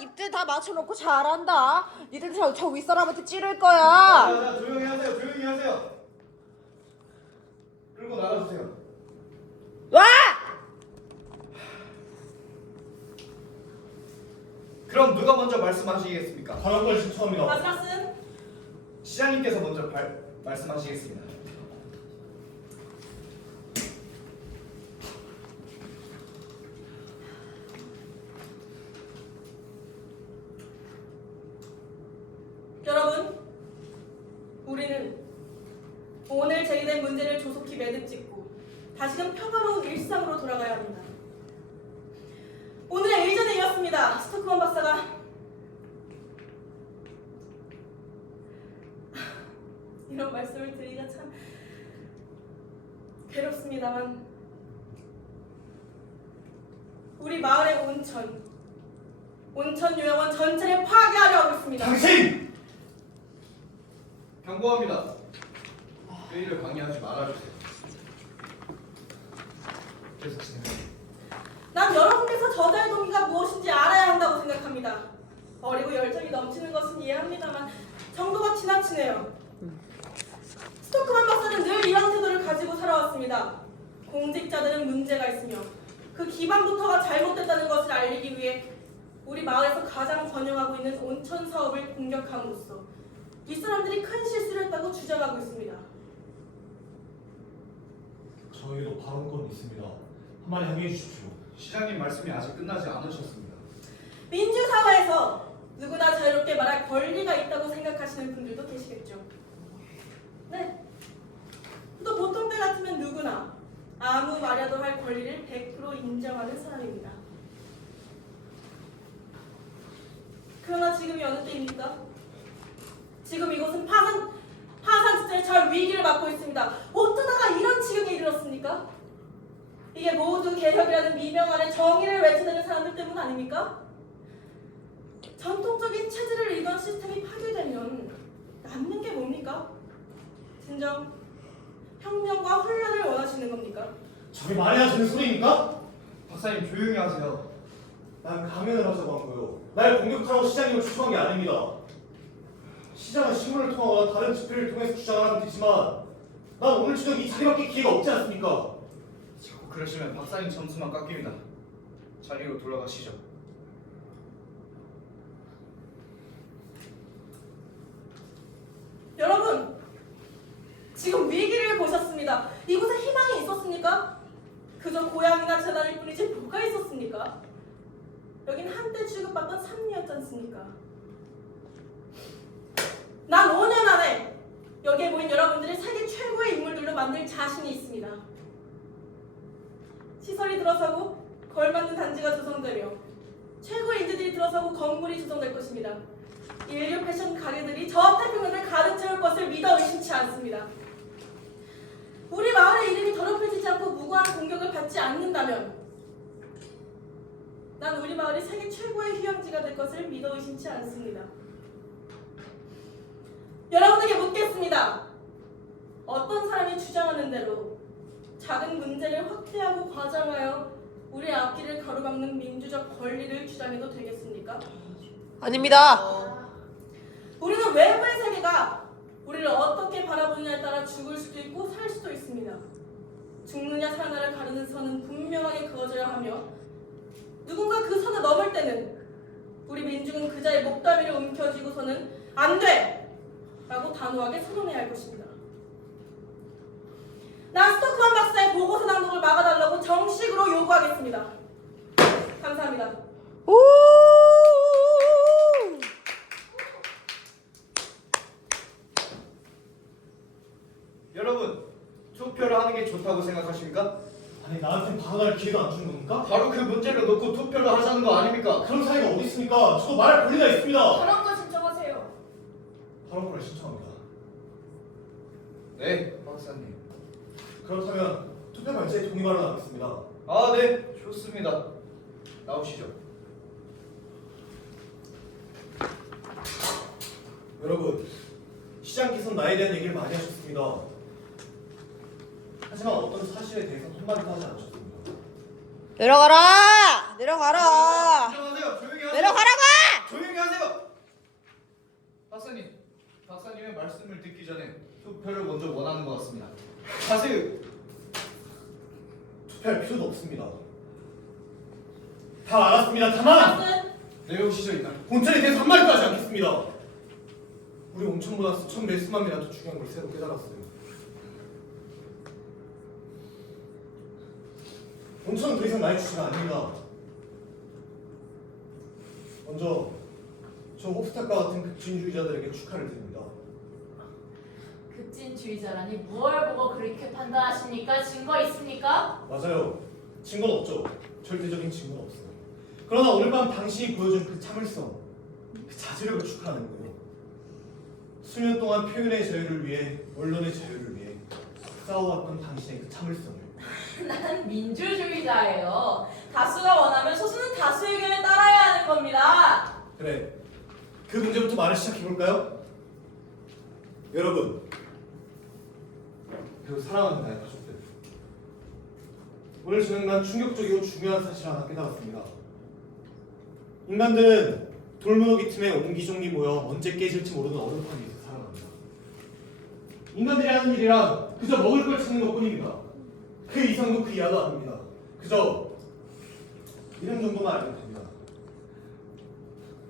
입들 다 맞춰놓고 잘한다. 니들 저 윗사람한테 찌를 거야. 자, 조용히 하세요. 조용히 하세요. 끌고 나가주세요. 와! 그럼 누가 먼저 말씀하시겠습니까? 발언권 신청합니다. 아슬아슬 시장님께서 먼저 말씀하시겠습니다. 여러분, 우리는 오늘 제기된 문제를 조속히 매듭짓고 다시금 평화로운 일상으로 돌아가야 합니다. 오늘의 의전에 이었습니다. 스토크먼 박사가 이런 말씀을 드리기가 참 괴롭습니다만 우리 마을의 온천 요양원 전체를 파괴하려 하고 있습니다. 당신! 경고합니다. 회의를 방해하지 말아주세요. 계속 진행해주세요. 난 여러분께서 저자의 동기가 무엇인지 알아야 한다고 생각합니다. 어리고 열정이 넘치는 것은 이해합니다만 정도가 지나치네요. 스토크먼 박사는 늘 이런 태도를 가지고 살아왔습니다. 공직자들은 문제가 있으며 그 기반부터가 잘못됐다는 것을 알리기 위해 우리 마을에서 가장 번영하고 있는 온천 사업을 공격함으로써 이 사람들이 큰 실수를 했다고 주장하고 있습니다. 저희도 발언권이 있습니다. 한마디 함의해 주십시오. 시장님 말씀이 아직 끝나지 않으셨습니다. 민주사회에서 누구나 자유롭게 말할 권리가 있다고 생각하시는 분들도 계시겠죠. 네. 또 보통 때 같으면 누구나 아무 말이라도 할 권리를 100% 인정하는 사람입니다. 그러나 지금이 어느 때입니까? 지금 이곳은 파산 주제의 절 위기를 맞고 있습니다. 어쩌다가 이런 지경에 이르렀습니까? 이게 모두 개혁이라는 미명 아래 정의를 외쳐대는 사람들 때문 아닙니까? 전통적인 체질을 이던 시스템이 파괴되면 남는 게 뭡니까? 진정 혁명과 혼란을 원하시는 겁니까? 저게 말해야 되는 소리입니까? 박사님 조용히 하세요. 난 강연을 하자고 한 거요. 날 공격하라고 시장님을 추천한 게 아닙니다. 시장은 신문을 통하거나 다른 집회를 통해서 주장하면 되지만 난 오늘 저녁 이 자리밖에 기회가 없지 않습니까? 자꾸 그러시면 박사님 점수만 깎입니다. 자리로 돌아가시죠. 여러분, 지금 위기를 보셨습니다. 이곳에 희망이 있었습니까? 그저 고향이나 재단일 뿐이지 뭐가 있었습니까? 여긴 한때 취급받던 삼리였지 않습니까? 난 5년 안에 여기에 모인 여러분들을 세계 최고의 인물들로 만들 자신이 있습니다. 시설이 들어서고 걸맞는 단지가 조성되며 최고의 인재들이 들어서고 건물이 조성될 것입니다. 인류 패션 가게들이 저 태평양을 가득 채울 것을 믿어 의심치 않습니다. 우리 마을의 이름이 더럽혀지지 않고 무고한 공격을 받지 않는다면 난 우리 마을이 세계 최고의 휴양지가 될 것을 믿어 의심치 않습니다. 여러분에게 묻겠습니다. 어떤 사람이 주장하는 대로 작은 문제를 확대하고 과장하여 우리의 앞길을 가로막는 민주적 권리를 주장해도 되겠습니까? 아닙니다. 우리는 외부의 세계가 우리를 어떻게 바라보느냐에 따라 죽을 수도 있고 살 수도 있습니다. 죽느냐 사느냐를 가르는 선은 분명하게 그어져야 하며 누군가 그 선을 넘을 때는 우리 민중은 그자의 목덜미를 움켜쥐고서는 안 돼! 라고 단호하게 선언해야 할 것입니다. 난 스토크만 박사의 보고서 낭독을 막아달라고 정식으로 요구하겠습니다. 감사합니다. 오! 여러분, 투표를 하는 게 좋다고 생각하십니까? 아니 나한테 발언할 기회도 안 준 겁니까? 바로 그 문제를 놓고 투표를 하자는 거 아닙니까? 그런 사이가 어디 있습니까? 저도 말할 권리가 있습니다. 발언권 신청하세요. 발언권을 신청합니다. 네, 박사님. 그렇다면 투표 발제에 동의 발언하겠습니다. 아, 네, 좋습니다. 나오시죠. 여러분, 시장께서는 나에 대한 얘기를 많이 하셨습니다. 하지만 어떤 사실에 대해서 한마디도 하지 않으셨습니다. 내려가라! 내려가라! 안녕하세요. 조용히 하세요. 내려가라고! 조용히 하세요. 박사님, 박사님의 말씀을 듣기 전에 투표를 먼저 원하는 것 같습니다. 가세요. 투표할 필요도 없습니다. 다 알았습니다. 다만 박은 내려오시죠, 일단. 본천에 대해서 한마디도 하지 않겠습니다. 우리 온천보다 수천 배 수만 배나 더 중요한 걸 새로 깨달았어요. 온천은 더 이상 나의 주체가 아닙니다. 먼저 저 호프탁과 같은 급진주의자들에게 축하를 드립니다. 급진주의자라니 무얼 보고 그렇게 판단하십니까? 증거 있습니까? 맞아요. 증거는 없죠. 절대적인 증거는 없어요. 그러나 오늘 밤 당신이 보여준 그 참을성, 그 자제력을 축하하는 거예요. 수년 동안 표현의 자유를 위해, 언론의 자유를 위해 싸워왔던 당신의 그 참을성을. 나는 민주주의자예요. 다수가 원하면 소수는 다수의 의견에 따라야 하는 겁니다. 그래, 그 문제부터 말을 시작해볼까요? 여러분, 그리고 사랑하는 나의 가족들, 오늘 저녁 난 충격적이고 중요한 사실 하나 깨달았습니다. 인간들은 돌무더기 틈에 옹기종기 모여 언제 깨질지 모르는 얼음판 위에서 살아갑니다. 인간들이 하는 일이란 그저 먹을 걸 찾는 것뿐입니다. 그 이상도 그 이하도 아닙니다. 그저 이런 정도만 알면 됩니다.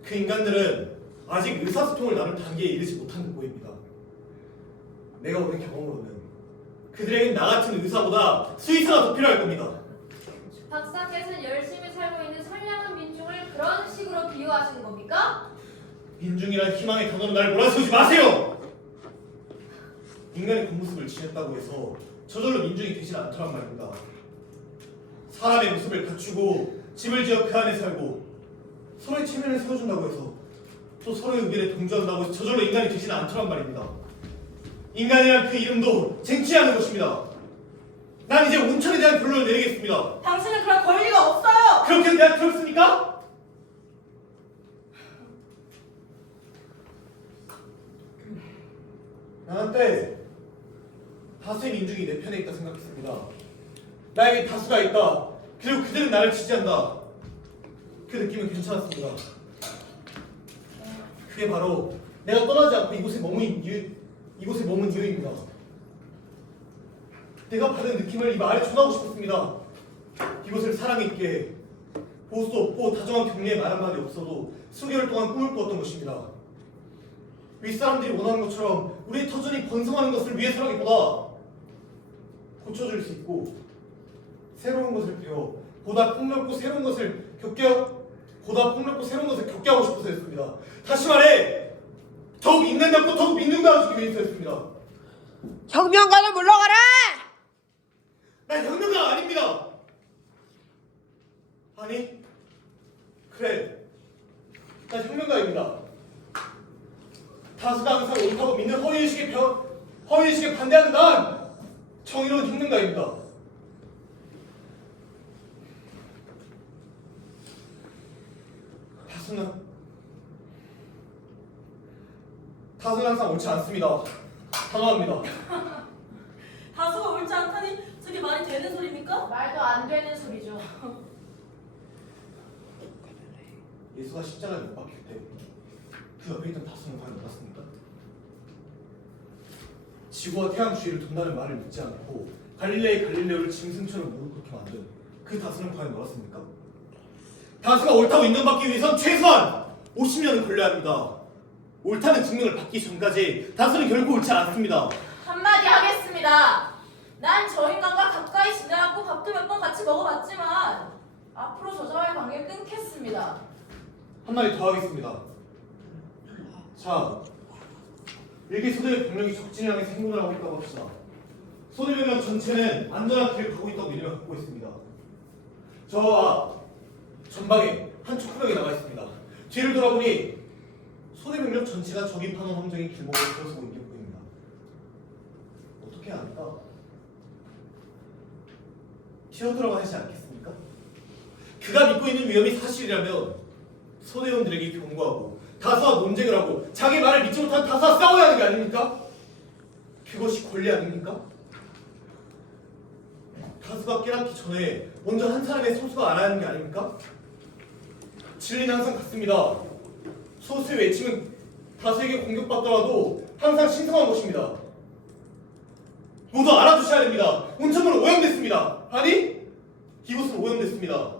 그 인간들은 아직 의사소통을 나눌 단계에 이르지 못한 듯 보입니다. 내가 오는 경험으로는 그들에겐 나 같은 의사보다 수의사가 더 필요할 겁니다. 박사께서는 열심히 살고 있는 선량한 민중을 그런 식으로 비유하시는 겁니까? 민중이란 희망의 단어로 날 몰아세우지 마세요! 인간의 그 모습을 지냈다고 해서 저절로 민중이 되진 않더란 말입니다. 사람의 모습을 갖추고 집을 지어 그 안에 살고 서로의 체면을 세워준다고 해서 또 서로의 의견에 동조한다고 해서 저절로 인간이 되지는 않더란 말입니다. 인간이란 그 이름도 쟁취하는 것입니다. 난 이제 온천에 대한 결론을 내리겠습니다. 당신은 그럴 권리가 없어요. 그렇게 내가 들었습니까? 난 한때 다수의 민중이 내 편에 있다 생각했습니다. 나에게 다수가 있다. 그리고 그들은 나를 지지한다. 그 느낌은 괜찮았습니다. 그게 바로 내가 떠나지 않고 이곳에 머문 이유입니다. 내가 받은 느낌을 이 말에 전하고 싶었습니다. 이곳을 사랑 있게 보수도 없고 다정한 격려의 말 한마디 없어도 수개월 동안 꿈을 꾸었던 것입니다. 윗사람들이 원하는 것처럼 우리의 터전이 번성하는 것을 위해서라기보다 고쳐줄 수 있고 새로운 것을 배워 보다 폭넓고 새로운 것을 겪게 하고 싶어서였습니다. 다시 말해 더욱 인간답고 더욱 민중다워지기 위해서였습니다. 혁명가는 물러가라! 난 혁명가 아닙니다. 아니 그래 난 혁명가입니다. 다수가 항상 옳다고 믿는 허위의식에 반대하는 난 정의로운 혁명가입니다. 다수는 항상 옳지 않습니다. 단호합니다. 다수가 옳지 않다니 저게 말이 되는 소리입니까? 말도 안 되는 소리죠. 예수가 십자가에 못 박힐 때 그 옆에 있던 다수는 과연 몰랐습니까? 지구와 태양 주위를 돈다는 말을 믿지 않고 갈릴레오를 짐승처럼 무릎 꿇게 만든 그 다수는 과연 몰랐습니까? 다수가 옳다고 인정받기 위해선 최소한 50년은 걸려야 합니다. 옳다는 증명을 받기 전까지 다수는 결국 옳지 않습니다. 한마디 하겠습니다. 난 저 인간과 가까이 지내갖고 밥도 몇 번 같이 먹어봤지만 앞으로 저자와의 관계를 끊겠습니다. 한마디 더 하겠습니다. 자, 일개 소대의 병력이 적진을 향해 행군을 하고 있다고 합시다. 소대 병력 전체는 안전한 길을 가고 있다고 믿음을 갖고 있습니다. 저 전방에 한 촉구병이 나가 있습니다. 뒤를 돌아보니 소대 병력 전체가 적이 파놓은 함정의 길목을 들어서고 있게 보입니다. 어떻게 해야 합니까? 튀어들어가 하지 않겠습니까? 그가 믿고 있는 위험이 사실이라면 소대원들에게 경고하고 다수와 논쟁을 하고 자기 말을 믿지 못한 다수와 싸워야 하는 게 아닙니까? 그것이 권리 아닙니까? 다수가 깨닫기 전에 먼저 한 사람의 소수가 알아야 하는 게 아닙니까? 진리는 항상 같습니다. 소수의 외침은 다수에게 공격받더라도 항상 신성한 것입니다. 모두 알아두셔야 됩니다. 온천으로 오염됐습니다. 아니, 이곳은 오염됐습니다.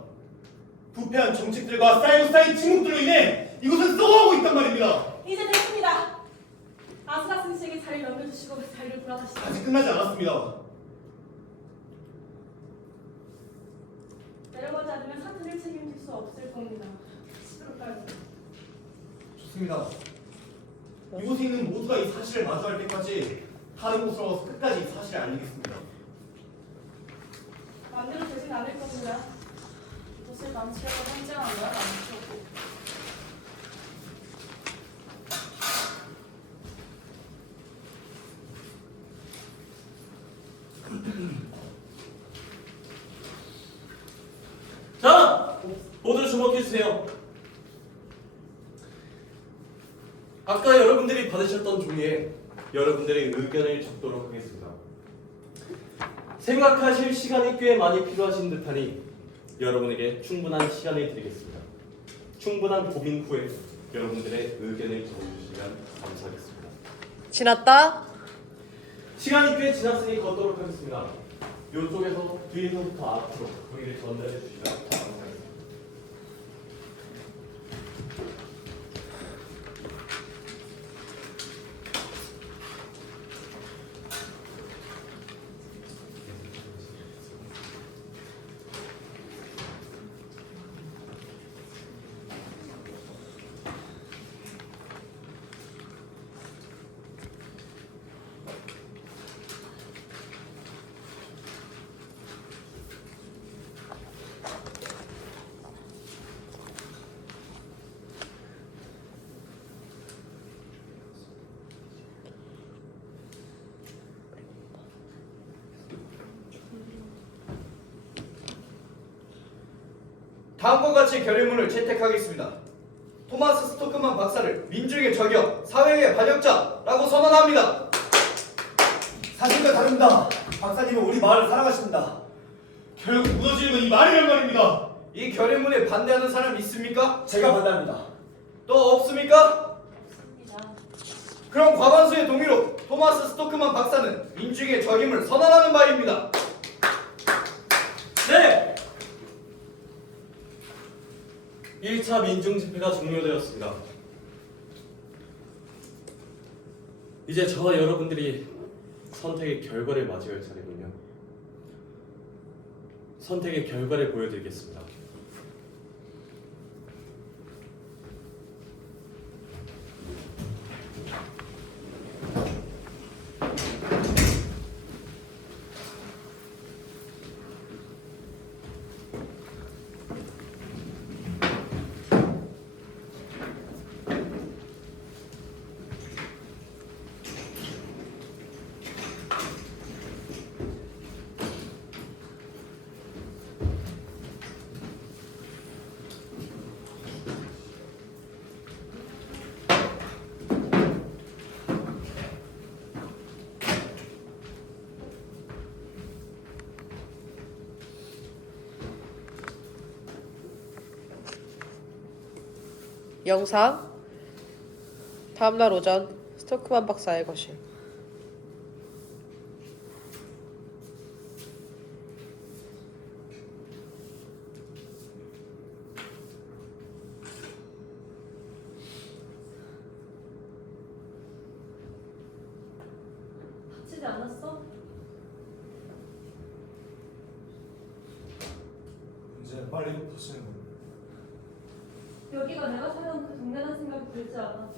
부패한 정책들과 쌓인 침묵들로 인해 이곳은 썩어가고 있단 말입니다. 이제 됐습니다. 아스라슨 씨에게 자리를 넘겨주시고 자리를 돌아가시죠. 아직 끝나지 않았습니다. 내려가지 않으면 사태를 책임질 수 없을 겁니다. 그럴까요? 좋습니다. 이곳에 있는 모두가 이 사실을 마주할 때까지 다른 곳으로 가서 끝까지 이 사실을 알리겠습니다. 마음대로 되진 않을 겁니다. 이곳을 망치려고 상징한 거야, 망치려고. 자, 모두 주목해주세요. 아까 여러분들이 받으셨던 종이에 여러분들의 의견을 적도록 하겠습니다. 생각하실 시간이 꽤 많이 필요하신 듯하니 여러분에게 충분한 시간을 드리겠습니다. 충분한 고민 후에 여러분들의 의견을 적어주시면 감사하겠습니다. 지났다. 시간이 꽤 지났으니 걷도록 하겠습니다. 이쪽에서 뒤에서부터 앞으로 종이를 전달해 주시면 감사하겠습니다. 다음과 같이 결의문을 채택하겠습니다. 토마스 스토크만 박사를 민중의 저격, 사회의 반역자라고 선언합니다. 사실과 다릅니다. 박사님은 우리 마을을 사랑하십니다. 결국 무너지는 건 이 말이란 말입니다. 이 결의문에 반대하는 사람 있습니까? 제가 반대합니다. 또 없습니까? 없습니다. 그럼 과반수의 동의로 토마스 스토크만 박사는 민중의 적임을 선언하는 바입니다. 네! 1차 민중집회가 종료되었습니다. 이제 저와 여러분들이 선택의 결과를 맞이할 차례군요. 선택의 결과를 보여드리겠습니다. 영상. 다음날 오전 스토크만 박사의 거실. 지치지 않았어? 이제 빨리 고치는 거. 여기가 내가 살던 그 동네란 생각이 들지 않아.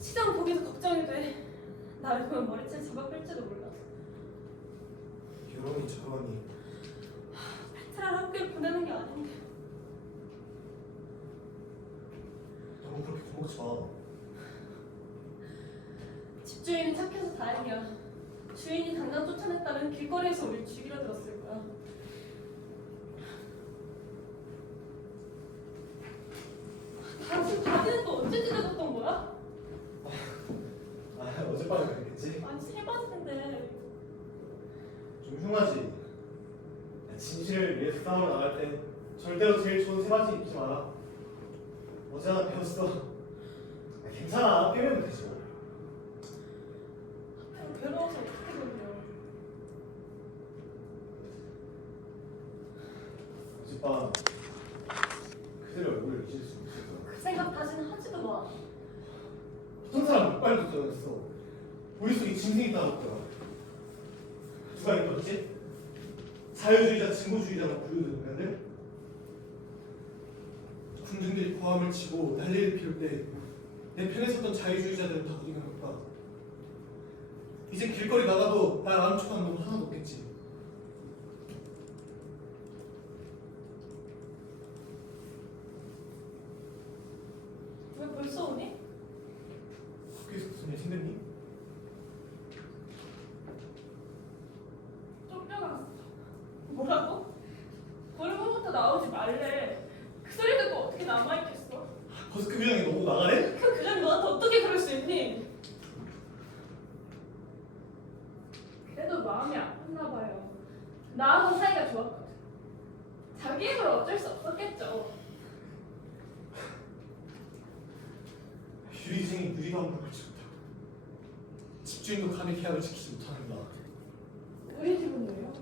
시장 보기도 걱정이 돼. 나를 보면 머리채 잡아 뺄지도 몰라. 여론이 저러니 베트랑 학교에 보내는 게 아닌데. 너무 그렇게 겁먹지 마. 집주인이 착해서 다행이야. 주인이 당장 쫓아냈다면 길거리에서 우리 죽이려 들었을 거야. 당신 바지는 또 언제 찢어졌던 거야? 어젯밤에 그랬겠지? 아니 새 바지인데. 좀 흉하지? 진실을 위해서 싸우러 나갈 때 절대로 제일 좋은 세바지 입지 마라. 어제 하나 배웠어. 괜찮아, 빼면 되지 뭐. 괴로워서 어떻게 돌려. 어젯밤 그대로 얼굴을 잊을 수 없을 거야. 그 생각 다시는 하지도 마. 어떤 사람 몇 발도 떠났어. 머릿속에 짐승이 있다는 거야. 누가 이끌었지? 자유주의자, 진보주의자가 부르는 인간들? 군중들이 고함을 치고 난리를 피울 때 내 편에 섰던 자유주의자들은 다 어디 간 걸까? 이제 길거리 나가도 날 아는 척하는 놈은 하나도 없겠지. 왜 벌써 오니? 학교에서 무슨 일 생겼니? 쫓겨났어. 뭐라고? 골문부터 나오지 말래. 그 소리 듣고 어떻게 남아있겠어? 버스크 부장이 너무 나가네? 그 그냥 너한테 어떻게 그럴 수 있니? 그래도 마음이 아팠나 봐요. 나하고 사이가 좋았거든. 자기 힘으로 어쩔 수 없었겠죠. 유리생이 유리방법을 걸지 못하고 집주인도 감히 계약을 지키지 못하는다. 우리 집은 왜요?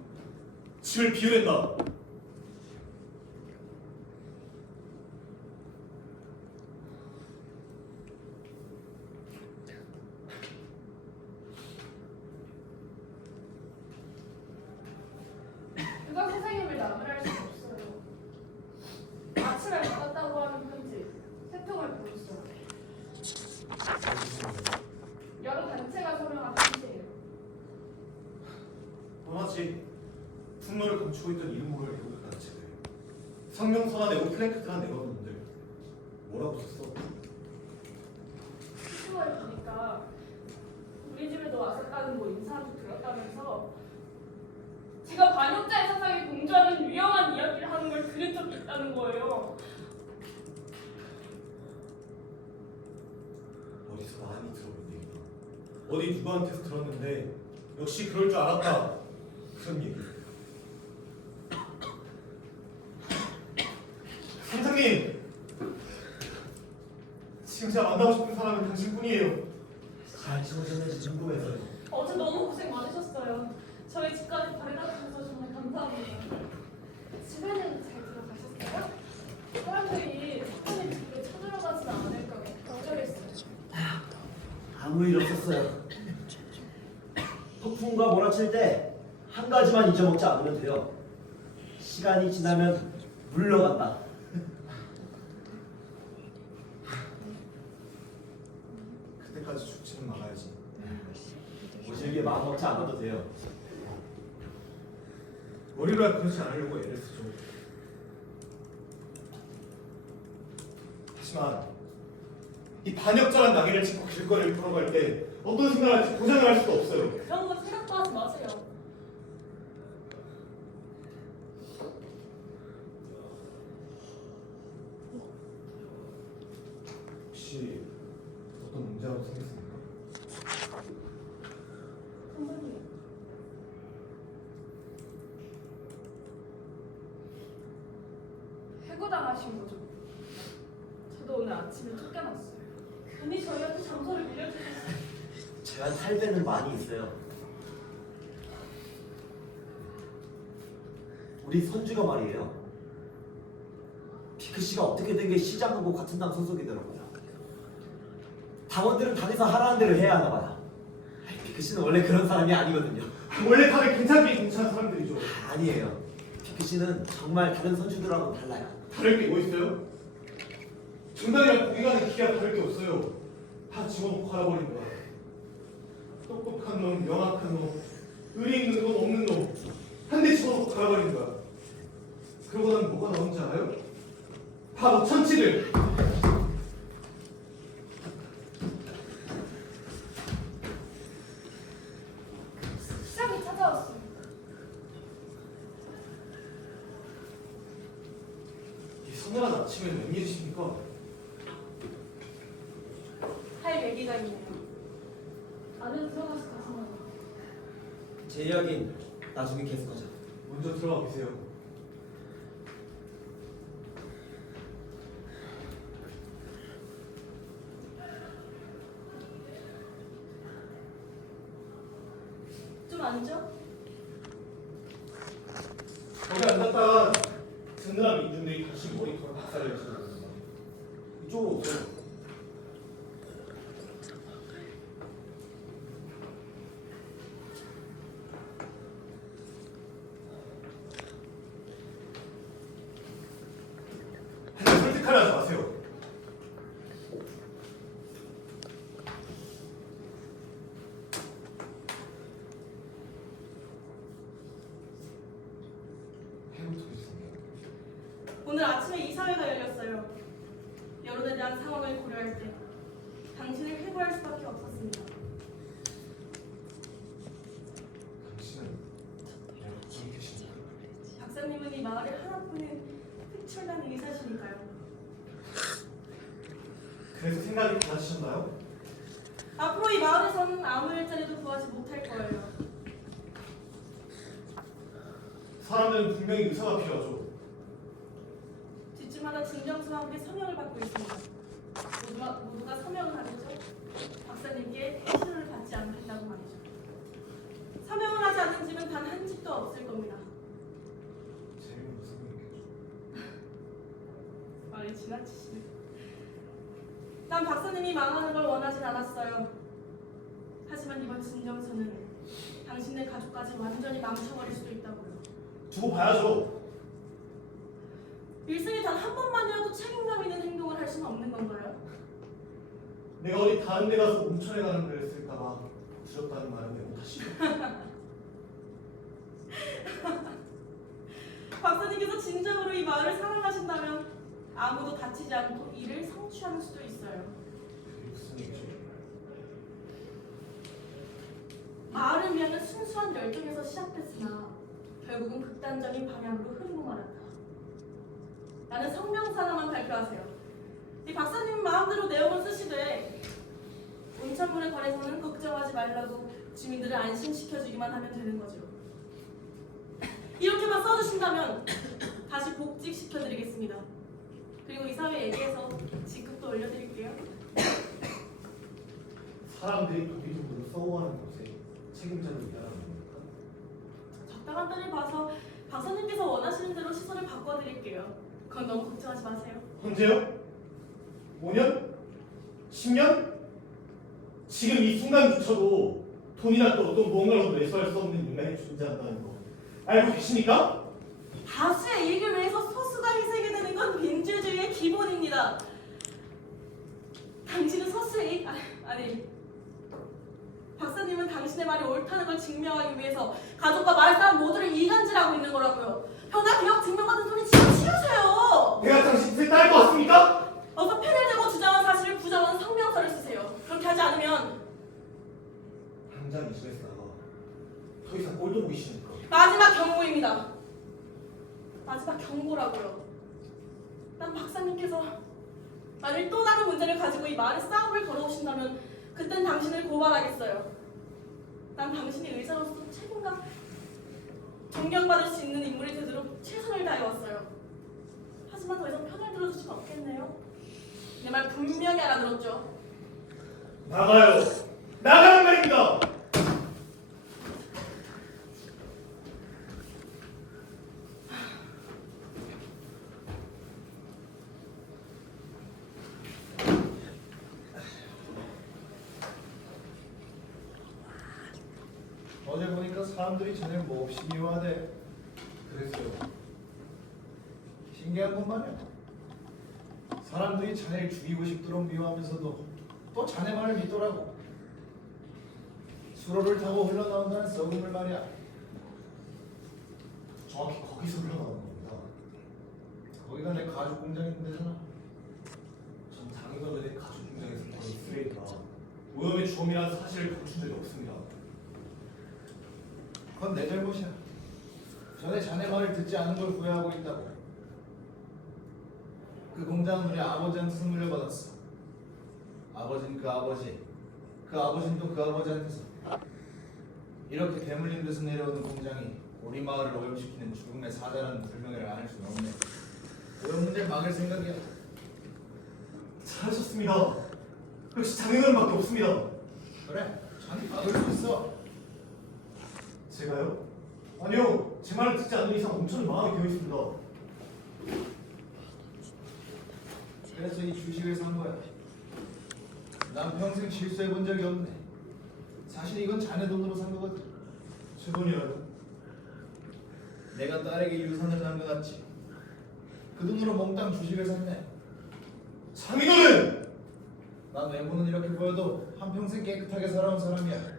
집을 비우랜다. 누가 선생님을 나무랄 수 없어요. 아침에 받았다고 하는 편지 세 통을 보냈어요. 여러 단체가 서명한 편지예요. 뻔하지. 분노를 감추고 있던 이름 모를 애국 단체들. 성명서나 내고 플래카드나 내걸었는데 뭐라고 썼어? 시중을 보니까 우리 집에도 왔었다는 거 인사도 들었다면서 제가 반역자의 사상에 동조하는 위험한 이야기를 하는 걸 들은 적이 있다는 거예요. 어디서 많이 들어본 얘기다. 어디 누구한테서 들었는데 역시 그럴 줄 알았다. 그런 얘기. 선생님! 지금 제가 만나고 싶은 사람은 당신뿐이에요. 잘 지내셨는지 궁금해서요. 어제 너무 고생 많으셨어요. 저희 집까지 데려다 주셔서 정말 감사합니다. 집에는 잘 들어가셨어요? 사람들이 사장님 집으로 쳐들어가지는 않을까 걱정했어요. 아무 일 없었어요. 폭풍과 몰아칠 때 한 가지만 잊어먹지 않으면 돼요. 시간이 지나면 물러간다. 그때까지 죽지는 말아야지. 오실게 마음 먹지 않아도 돼요. 머리로야 그러지 않으려고 애를 쓰죠. 하지만 이 반역자란 낙인을 찍고 길거리를 걸어갈 때 어떤 생각을 할지 보장을 할 수도 없어요. 그런 거 생각도 하지 마세요. 혹시 어떤 문제라도 생겼습니까? 선생님. 해고당하신 거죠? 저도 오늘 아침에 쫓겨났어요. 괜히 저희한테 장소를 밀려주셨어요. 제가 탈배는 많이 있어요. 우리 손주가 말이에요. 피크 씨가 어떻게 된 게 시장 후보 같은 당 소속이더라고요. 당원들은 당에서 하라는 대로 해야 하나 봐요. 피크 씨는 원래 그런 사람이 아니거든요. 원래 다들 괜찮은 사람들이죠. 아니에요. 피크 씨는 정말 다른 선수들하고 달라요. 다를 게 뭐 있어요? 중단이랑 거기 가는 기가 다를 게 없어요. 다 집어넣고 갈아버린 거야. 똑똑한 놈, 명확한 놈, 의리 있는 놈, 없는 놈, 한 대 집어넣고 갈아버린 거야. 그러고 나면 뭐가 나온지 알아요? 바보 천치들. 시작이 찾아왔어. 이 서늘한 아침에는 웬일이십니까? 할 얘기가 있네요. 안에 들어가서 가서 제 이야기는 나중에 계속하자. 먼저 들어가 계세요. 좀 앉아. 거기 앉았다가 든든한 민중들이 다시 머리털을 박살내시는 겁니다. 이쪽으로 오세요. 설득하려 하지 마세요. 오늘 아침에 이사회가 열렸어요. 여론에 대한 상황을 고려할 때 당신을 회고할 수밖에 없었습니다. 당신은 내가 어떻게 계십니까? 박사님은 이 마을의 하나뿐인 특출난 의사시니까요. 그래서 생각이 달라지셨나요? 앞으로 이 마을에서는 아무 일자리도 구하지 못할 거예요. 사람들은 분명히 의사가 필요하죠. 집집마다 진정서와 함께 서명을 받고 있습니다. 모두가 서명을 하겠죠? 박사님께 치료를 받지 않겠다고 말이죠. 서명을 하지 않는 집은 단 한 집도 없을 겁니다. 재미는 무슨 얘기죠? 말이 지나치시네. 난 박사님이 망하는 걸 원하진 않았어요. 하지만 이번 진정서는 당신네 가족까지 완전히 망쳐버릴 수도 있다고요. 두고 봐야죠. 일생에 단 한 번만이라도 책임감 있는 행동을 할 수는 없는 건가요? 내가 어디 다른 데 가서 온천에 가는 걸 했을까봐 두렵다는 말은 내 못하시죠. 박사님께서 진정으로 이 마을을 사랑하신다면 아무도 다치지 않고 이를 성취하는 수도 있어요. 그게 무슨 얘기죠? 마을을 위하는 순수한 열정에서 시작됐으나 결국은 극단적인 방향으로 흐르고 말았다. 나는 성명서 하나만 발표하세요. 이 박사님 마음대로 내용을 쓰시되 온천물의 거래소는 걱정하지 말라고 주민들을 안심시켜주기만 하면 되는 거죠. 이렇게만 써주신다면 다시 복직시켜드리겠습니다. 그리고 이사회 얘기해서 직급도 올려드릴게요. 사람들이 도비도비로 써오하는 곳에 책임자를 위하라는 겁니까? 적당한 때를 봐서 박사님께서 원하시는 대로 시설을 바꿔드릴게요. 그건 너무 걱정하지 마세요. 언제요? 5년? 10년? 지금 이 순간조차도 돈이나 또 어떤 무언가로도 내서할 수 없는 인간이 존재한다는 거 알고 계십니까? 다수의 이익을 위해서 소수가 희생이 되는 건 민주주의의 기본입니다. 당신은 소수의 이익... 아니... 박사님은 당신의 말이 옳다는 걸 증명하기 위해서 가족과 마을 사람 모두를 이간질하고 있는 거라고요. 변화 개혁 증명 같은 소리 지금 치우세요. 내가 당신 뜻에 따를 것 같습니까? 어서 펜을 대고 주장한 사실을 부정하는 성명서를 쓰세요. 그렇게 하지 않으면 당장 이 집에서 나가. 더 이상 꼴도 보기 싫으니까. 마지막 경고입니다. 마지막 경고라고요. 난 박사님께서 만일 또 다른 문제를 가지고 이 마을에 싸움을 걸어오신다면 그땐 당신을 고발하겠어요. 난 당신이 의사로서 책임감, 존경받을 수 있는 인물이 되도록 최선을 다해왔어요. 하지만 더 이상 편을 들어줄 수는 없겠네요. 내 말 분명히 알아들었죠? 나가요. 나가란 말입니다. 사람들이 자네를 몹시 미워하대. 그랬어요. 신기한 건 말이야. 사람들이 자네를 죽이고 싶도록 미워하면서도 또 자네 말을 믿더라고. 수로를 타고 흘러나온다는 썩음을 말이야. 정확히 거기서 흘러나오는 겁니다. 거기가 내 가죽 공장인데잖아. 전 장인어른의 가죽 공장에서 버는 쓰레기가 오염의 주범이라는 사실을 감춘 적이 없습니다. 그건 내 잘못이야. 전에 자네 말을 듣지 않은 걸 후회하고 있다고. 그 공장은 우리 아버지한테서 물려받았어. 아버지는 그 아버지, 그 아버지는 또 그 아버지한테서. 이렇게 대물림 돼서 내려오는 공장이 우리 마을을 오염시키는 죽음의 사자라는 불명예를 안 할 수는 없네. 오염 문제를 막을 생각이야. 잘하셨습니다. 역시 장인어른밖에 없습니다. 그래, 자네 막을 수 있어. 제가요? 아니요. 제 말을 듣지 않는 이상 온천이 마음에 되어 있습니다. 그래서 이 주식을 산 거야. 난 평생 실수해 본 적이 없네. 사실 이건 자네 돈으로 산 거거든. 제 돈이라요? 내가 딸에게 유산을 남겨놨지. 그 돈으로 몽땅 주식을 샀네. 장인어른! 난 외모는 이렇게 보여도 한평생 깨끗하게 살아온 사람이야.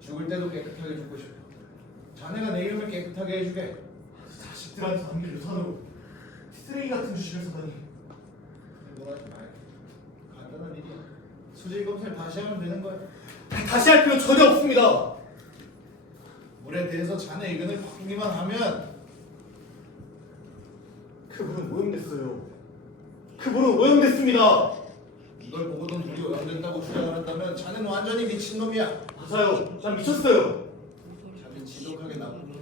죽을 때도 깨끗하게 죽고 싶어. 자네가 내 이름을 깨끗하게 해주게. 자식들한테 남길 유산으로 쓰레기 같은 주식을 사다니. 뭐라지 말. 간단한 일이야. 수질 검사를 다시 하면 되는 거야. 다시 할 필요 전혀 없습니다. 물에 대해서 자네 의견을 바꾸기만 하면 그분은 오염됐어요. 그분은 오염됐습니다. 이걸 보고도 물이 오염된다고 주장을 한다면 자네는 완전히 미친놈이야. 맞아요. 난 미쳤어요. 자네 지독하게 나쁜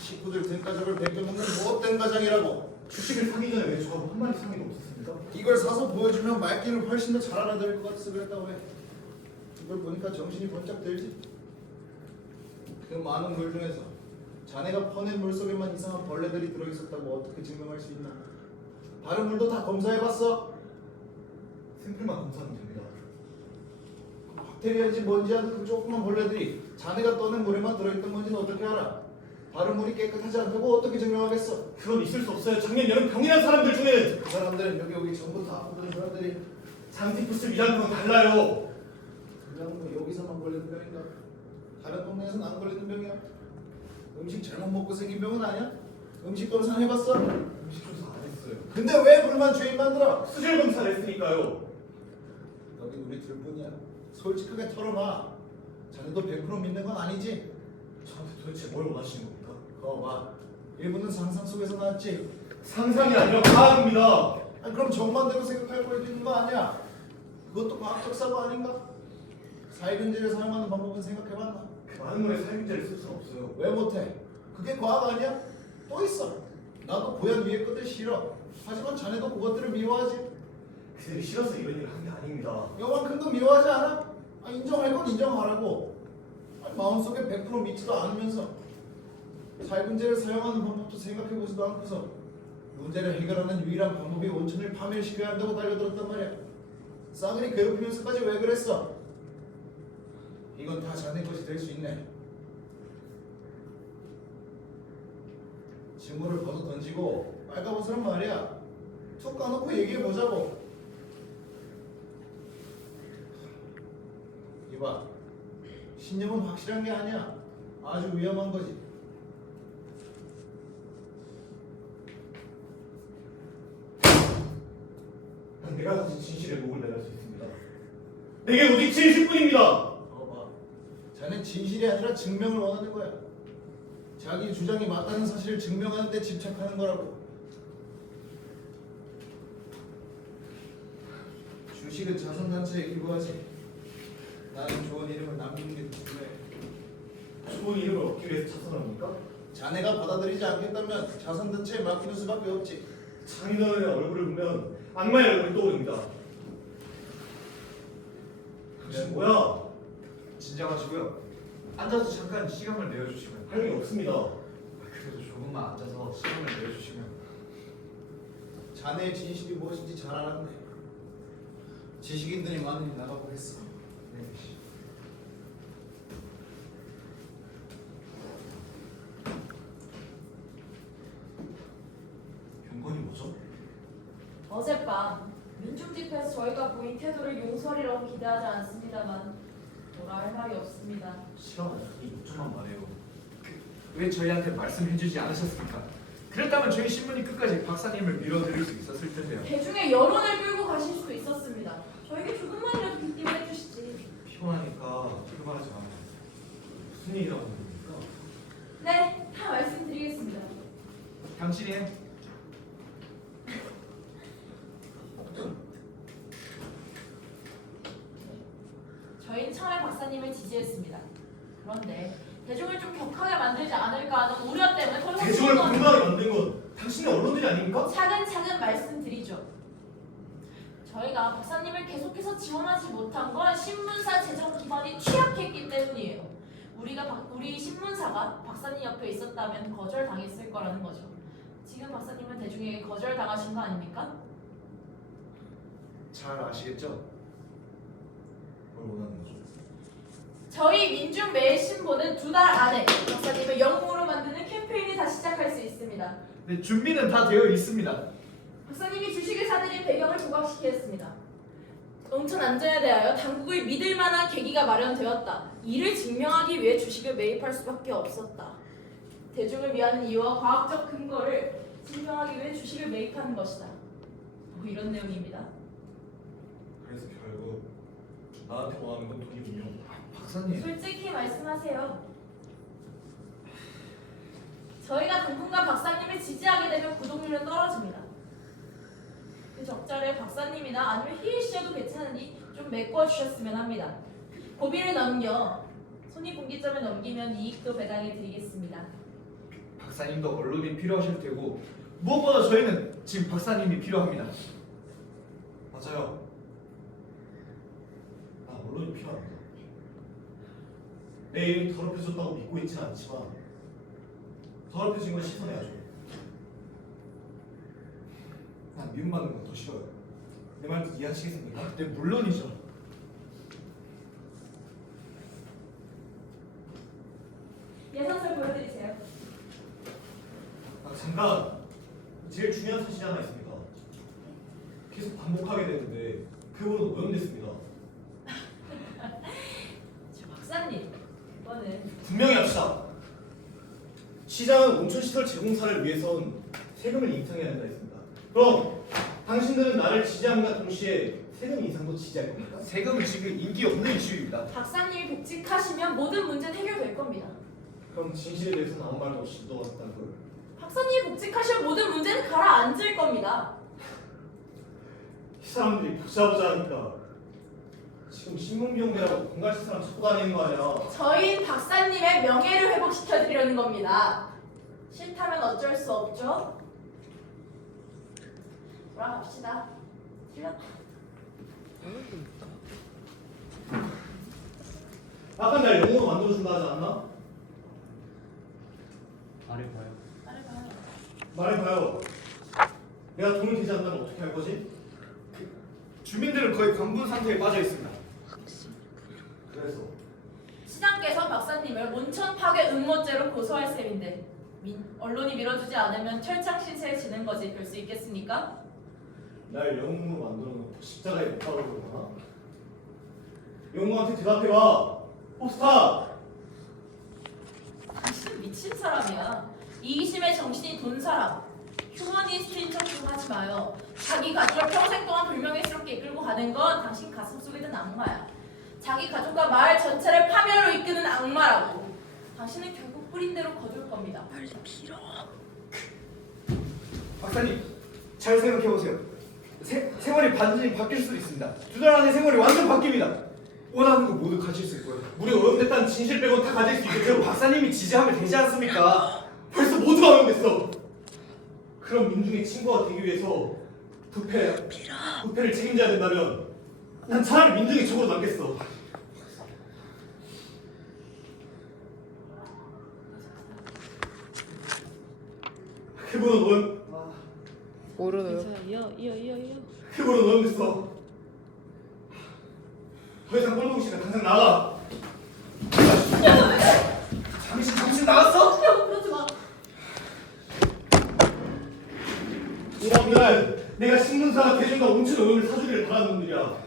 식구들 등가족을 베껴먹는 못된 가장이라고. 주식을 사기 전에 왜 저하고 한 마디 상의도 없었습니까? 이걸 사서 보여주면 말귀를 훨씬 더 잘 알아들을 것 같아서 그랬다고 해. 이걸 보니까 정신이 번쩍 들지. 그 많은 물 중에서 자네가 퍼낸 물 속에만 이상한 벌레들이 들어있었다고 어떻게 증명할 수 있나? 다른 물도 다 검사해봤어? 샘플만 검사하면 됩니다. 박테리아인지 뭔지 하는 그 조그만 벌레들이 자네가 떠낸 물에만 들어있던 건지는 어떻게 알아? 다른 물이 깨끗하지 않다고 어떻게 증명하겠어? 그건 있을 수 없어요. 작년 여름 병이란 사람들 중에 그 사람들은 여기 전부 다 아프던 사람들이. 장티푸스 위장병은 달라요. 그냥 뭐 여기서만 걸리는 병인가? 다른 동네에서는 안 걸리는 병이야. 음식 잘못 먹고 생긴 병은 아니야? 음식 검사 해봤어? 음식 조사 안 했어요. 근데 왜 불만 주인 만들어? 수질 검사를 했으니까요. 여긴 우리 둘뿐이야. 솔직하게 털어봐. 자네도 100% 믿는 건 아니지? 저한테 도대체 뭘 원하시는 겁니까? 거봐. 일부는 상상 속에서 나왔지. 상상이 아니라 과학입니다. 아니, 그럼 정반대로 생각할 거리도 있는 거 아니야? 그것도 과학적 사고 아닌가? 살균제를 사용하는 방법은 생각해봤나? 그 많은 물에 살균제를 쓸 수는 없어요. 왜 못해? 그게 과학 아니야? 또 있어. 나도 고향 위에 것들 싫어. 하지만 자네도 그것들을 미워하지. 그들이 싫어서 이런 일을 한 게 아닙니다. 요만큼도 미워하지 않아? 아, 인정할 건 인정하라고. 아니, 마음속에 100% 믿지도 않으면서 살균제를 사용하는 방법도 생각해보지도 않고서 문제를 해결하는 유일한 방법이 온천을 파멸시켜야 한다고 달려들었단 말이야. 싸그리 괴롭히면서까지 왜 그랬어? 이건 다 자네 것이 될 수 있네. 직무를 벗어 던지고 빨가벗으란 말이야. 툭 까놓고 얘기해보자고. 이봐, 신념은 확실한 게 아니야. 아주 위험한 거지. 난 내가 가진 진실에 목을 매할 수 있습니다. 내게 오직 진실뿐입니다. 봐. 자네 진실이 아니라 증명을 원하는 거야. 자기 주장이 맞다는 사실을 증명하는 데 집착하는 거라고. 주식은 자선단체에 기부하지. 나는 좋은 이름을 남기는 게 중요해. 좋은 이름을 얻기 위해서 자선을 합니까? 자네가 받아들이지 않겠다면 자선단체에 맡기는 수밖에 없지. 장인어른의 얼굴을 보면 악마의 얼굴이 떠오릅니다. 당신 뭐야? 진정하시고요. 앉아서 잠깐 시간을 내어주시면. 할 게 없습니다. 그래도 조금만 앉아서 시간을 내어주시면. 자네의 진실이 무엇인지 잘 알았네. 지식인들이 많이 나가고 했어. 네. 어젯밤 민중 집회에서 저희가 보인 태도를 용서리라고 기대하지 않습니다만 뭐라 할 말이 없습니다. 싫어요. 이 목적만 말해요. 왜 저희한테 말씀해주지 않으셨습니까? 그랬다면 저희 신문이 끝까지 박사님을 밀어드릴 수 있었을 텐데요. 대중의 여론을 끌고 가실 수도 있었습니다. 저에게 조금만이라도 빗김을 해주시지. 피곤하니까 피곤하지 마요. 무슨 얘기라고 하는 겁니까? 네, 다 말씀드리겠습니다. 당신이 해. 저희는 처음에 박사님을 지지했습니다. 그런데 대중을 좀 격하게 만들지 않을까 하는 우려 때문에 더 대중을 분노하게 만든 건 당신의 언론들이 아닙니까? 차근차근 말씀드리죠. 저희가 박사님을 계속해서 지원하지 못한 건 신문사 재정 기반이 취약했기 때문이에요. 우리 신문사가 박사님 옆에 있었다면 거절당했을 거라는 거죠. 지금 박사님은 대중에게 거절당하신 거 아닙니까? 잘 아시겠죠? 뭘 원하는 거죠? 저희 민중 매일신보는 2달 안에 박사님을 영웅으로 만드는 캠페인을 다시 시작할 수 있습니다. 네, 준비는 다 되어 있습니다. 박사님이 주식을 사들인 배경을 부각시켰습니다. 온천 안전에 대하여 당국을 믿을 만한 계기가 마련되었다. 이를 증명하기 위해 주식을 매입할 수밖에 없었다. 대중을 위하는 이유와 과학적 근거를 증명하기 위해 주식을 매입하는 것이다. 뭐 이런 내용입니다. 그래서 결국 나한테 원하는 건 돈이군요. 박사님. 솔직히 말씀하세요. 저희가 당분간 박사님을 지지하게 되면 구독률은 떨어집니다. 그 적자를 박사님이나 아니면 희일 씨여도 괜찮으니 좀 메꿔주셨으면 합니다. 고비를 넘겨 손익분기점을 넘기면 이익도 배당해 드리겠습니다. 박사님도 언론이 필요하실 테고 무엇보다 저희는 지금 박사님이 필요합니다. 맞아요. 나 언론이 필요합니다. 내 이름이 더럽혀졌다고 믿고 있지는 않지만 더럽혀진 건 씻어내야죠. 난 미움받는 건 더 싫어요. 내 말도 이해하시겠습니까? 네, 물론이죠. 예산서 보여드리세요. 아, 잠깐! 제일 중요한 사실이 하나 있습니다. 계속 반복하게 되는데 그거로 오염됐습니다. 저 박사님, 이거는 분명히 합시다. 시장은 온천시설 제공사를 위해선 세금을 인상해야 한다 했습니다. 그럼 당신들은 나를 지지함과 동시에 세금 인상도 지지할 겁니까? 세금은 지금 인기 없는 이슈입니다. 박사님이 복직하시면 모든 문제는 해결될 겁니다. 그럼 진실에 대해서는 아무 말도 없이 묻어왔다는 걸. 박사님이 복직하시면 모든 문제는 가라앉을 겁니다. 이 사람들이 보자보자 하니까 지금 신문비용대라고 돈 가실 사람 찾고 다니는 거 아니야. 저희는 박사님의 명예를 회복시켜드리려는 겁니다. 싫다면 어쩔 수 없죠? 돌아갑시다. 틀렸다. 아까 날 영어로 만들어준다 하지 않나? 말해봐요. 말해봐요. 말해봐요. 내가 돈을 되지 않는다면 어떻게 할 거지? 주민들은 거의 광분 상태에 빠져 있습니다. 그래서 시장께서 박사님을 온천 파괴 음모죄로 고소할 셈인데 언론이 밀어주지 않으면 철창 신세에 지는 거지 별 수 있겠습니까? 날 영웅으로 만들어 놓고 십자가에 못 박으려고 하나? 영웅한테 대답해봐. 포스타! 당신 미친 사람이야. 이기심의 정신이 돈 사람. 휴머니스트인 척 좀 하지 마요. 자기 가족을 평생 동안 불명예스럽게 이끌고 가는 건 당신 가슴 속에 든 악마야. 자기 가족과 마을 전체를 파멸로 이끄는 악마라고. 당신은 결국 뿌린 대로 거둘 겁니다. 박사님, 잘 생각해보세요. 생활이 반전이 바뀔 수도 있습니다. 2달 안에 생활이 완전 바뀝니다. 원하는 거 모두 가질 수 있고요. 우리 오염됐다는 진실 빼곤 다 가질 수 있겠죠? 박사님이 지지하면 되지 않습니까? 벌써 모두가 오염됐어. 그럼 민중의 친구가 되기 위해서 부패를 책임져야 된다면 난 차라리 민중의 적으로 남겠어. 그분은 오염 모르네요. 그분은 오염됐어. 더 이상 꼴보기 싫으면 당장 나가. 정신 나갔어? 여보 그러지 마. 놈들 내가 신문사가 대중과 온천 오염을 사주기를 바라는 놈들이야.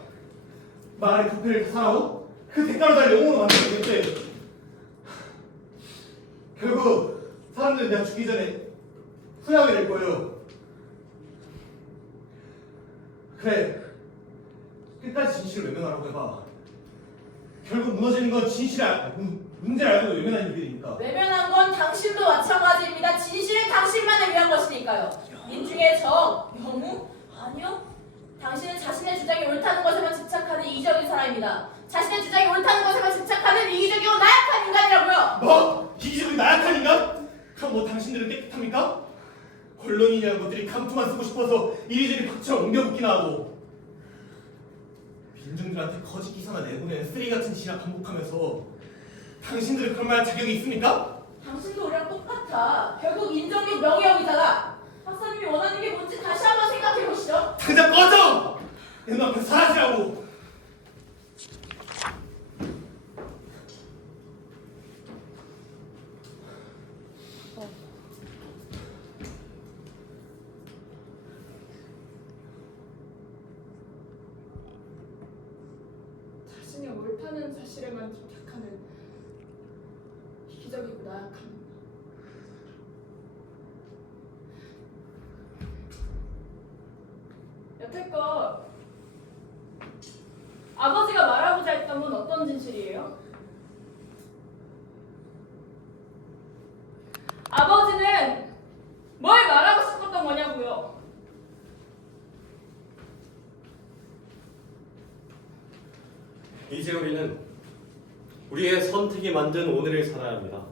마을의 부패를 사하고 그 대가로 날 영웅으로 만들어주겠대. 결국 사람들은 내가 죽기 전에 후회하게 될 거예요. 그래, 끝까지 진실을 외면하라고 해봐. 결국 무너지는 건 문제를 알고도 외면하는 일이니까. 외면한 건 당신도 마찬가지입니다. 진실은 당신만을 위한 것이니까요. 민중의 적, 영웅? 아니요. 당신은 자신의 주장이 옳다는 것에만 집착하는 이기적인 사람입니다. 자신의 주장이 옳다는 것에만 집착하는 이기적이고 나약한 인간이라고요. 뭐? 이기적인 나약한 인간? 그럼 뭐 당신들은 깨끗합니까? 언론인이라는 것들이 감투만 쓰고 싶어서 이리저리 박처럼 옮겨붙기나 하고 민중들한테 거짓 기사나 내보내는 쓰레기 같은 짓이나 반복하면서 당신들은 그런 말 할 자격이 있습니까? 당신도 우리랑 똑같아. 결국 인정력 명예욕이잖아. 박사님이 원하는 게 뭔지 다시 한번 생각해 보시죠. 당장 꺼져! 내 눈앞에서 사라지라고! 자신이 옳다는 사실에만 집착하는 이기적이고 나약함. 여태껏 아버지가 말하고자 했던 건 어떤 진실이에요? 아버지는 뭘 말하고 싶었던 거냐고요? 이제 우리는 우리의 선택이 만든 오늘을 살아야 합니다.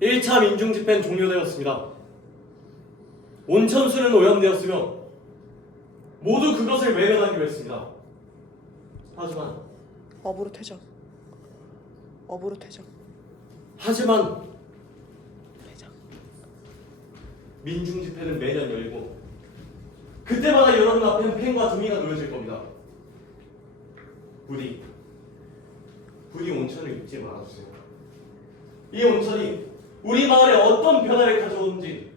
1차 민중집회는 종료되었습니다. 온천수는 오염되었으며 모두 그것을 외면하기로 했습니다. 하지만 업으로 퇴장. 업으로 퇴장. 퇴장. 민중집회는 매년 열리고 그때마다 여러분 앞에는 펜과 종이가 놓여질 겁니다. 부디 온천을 잊지 말아주세요. 이 온천이 우리 마을에 어떤 변화를 가져오는지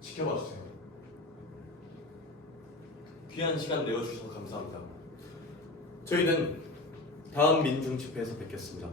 지켜봐 주세요. 귀한 시간 내어주셔서 감사합니다. 저희는 다음 민중집회에서 뵙겠습니다.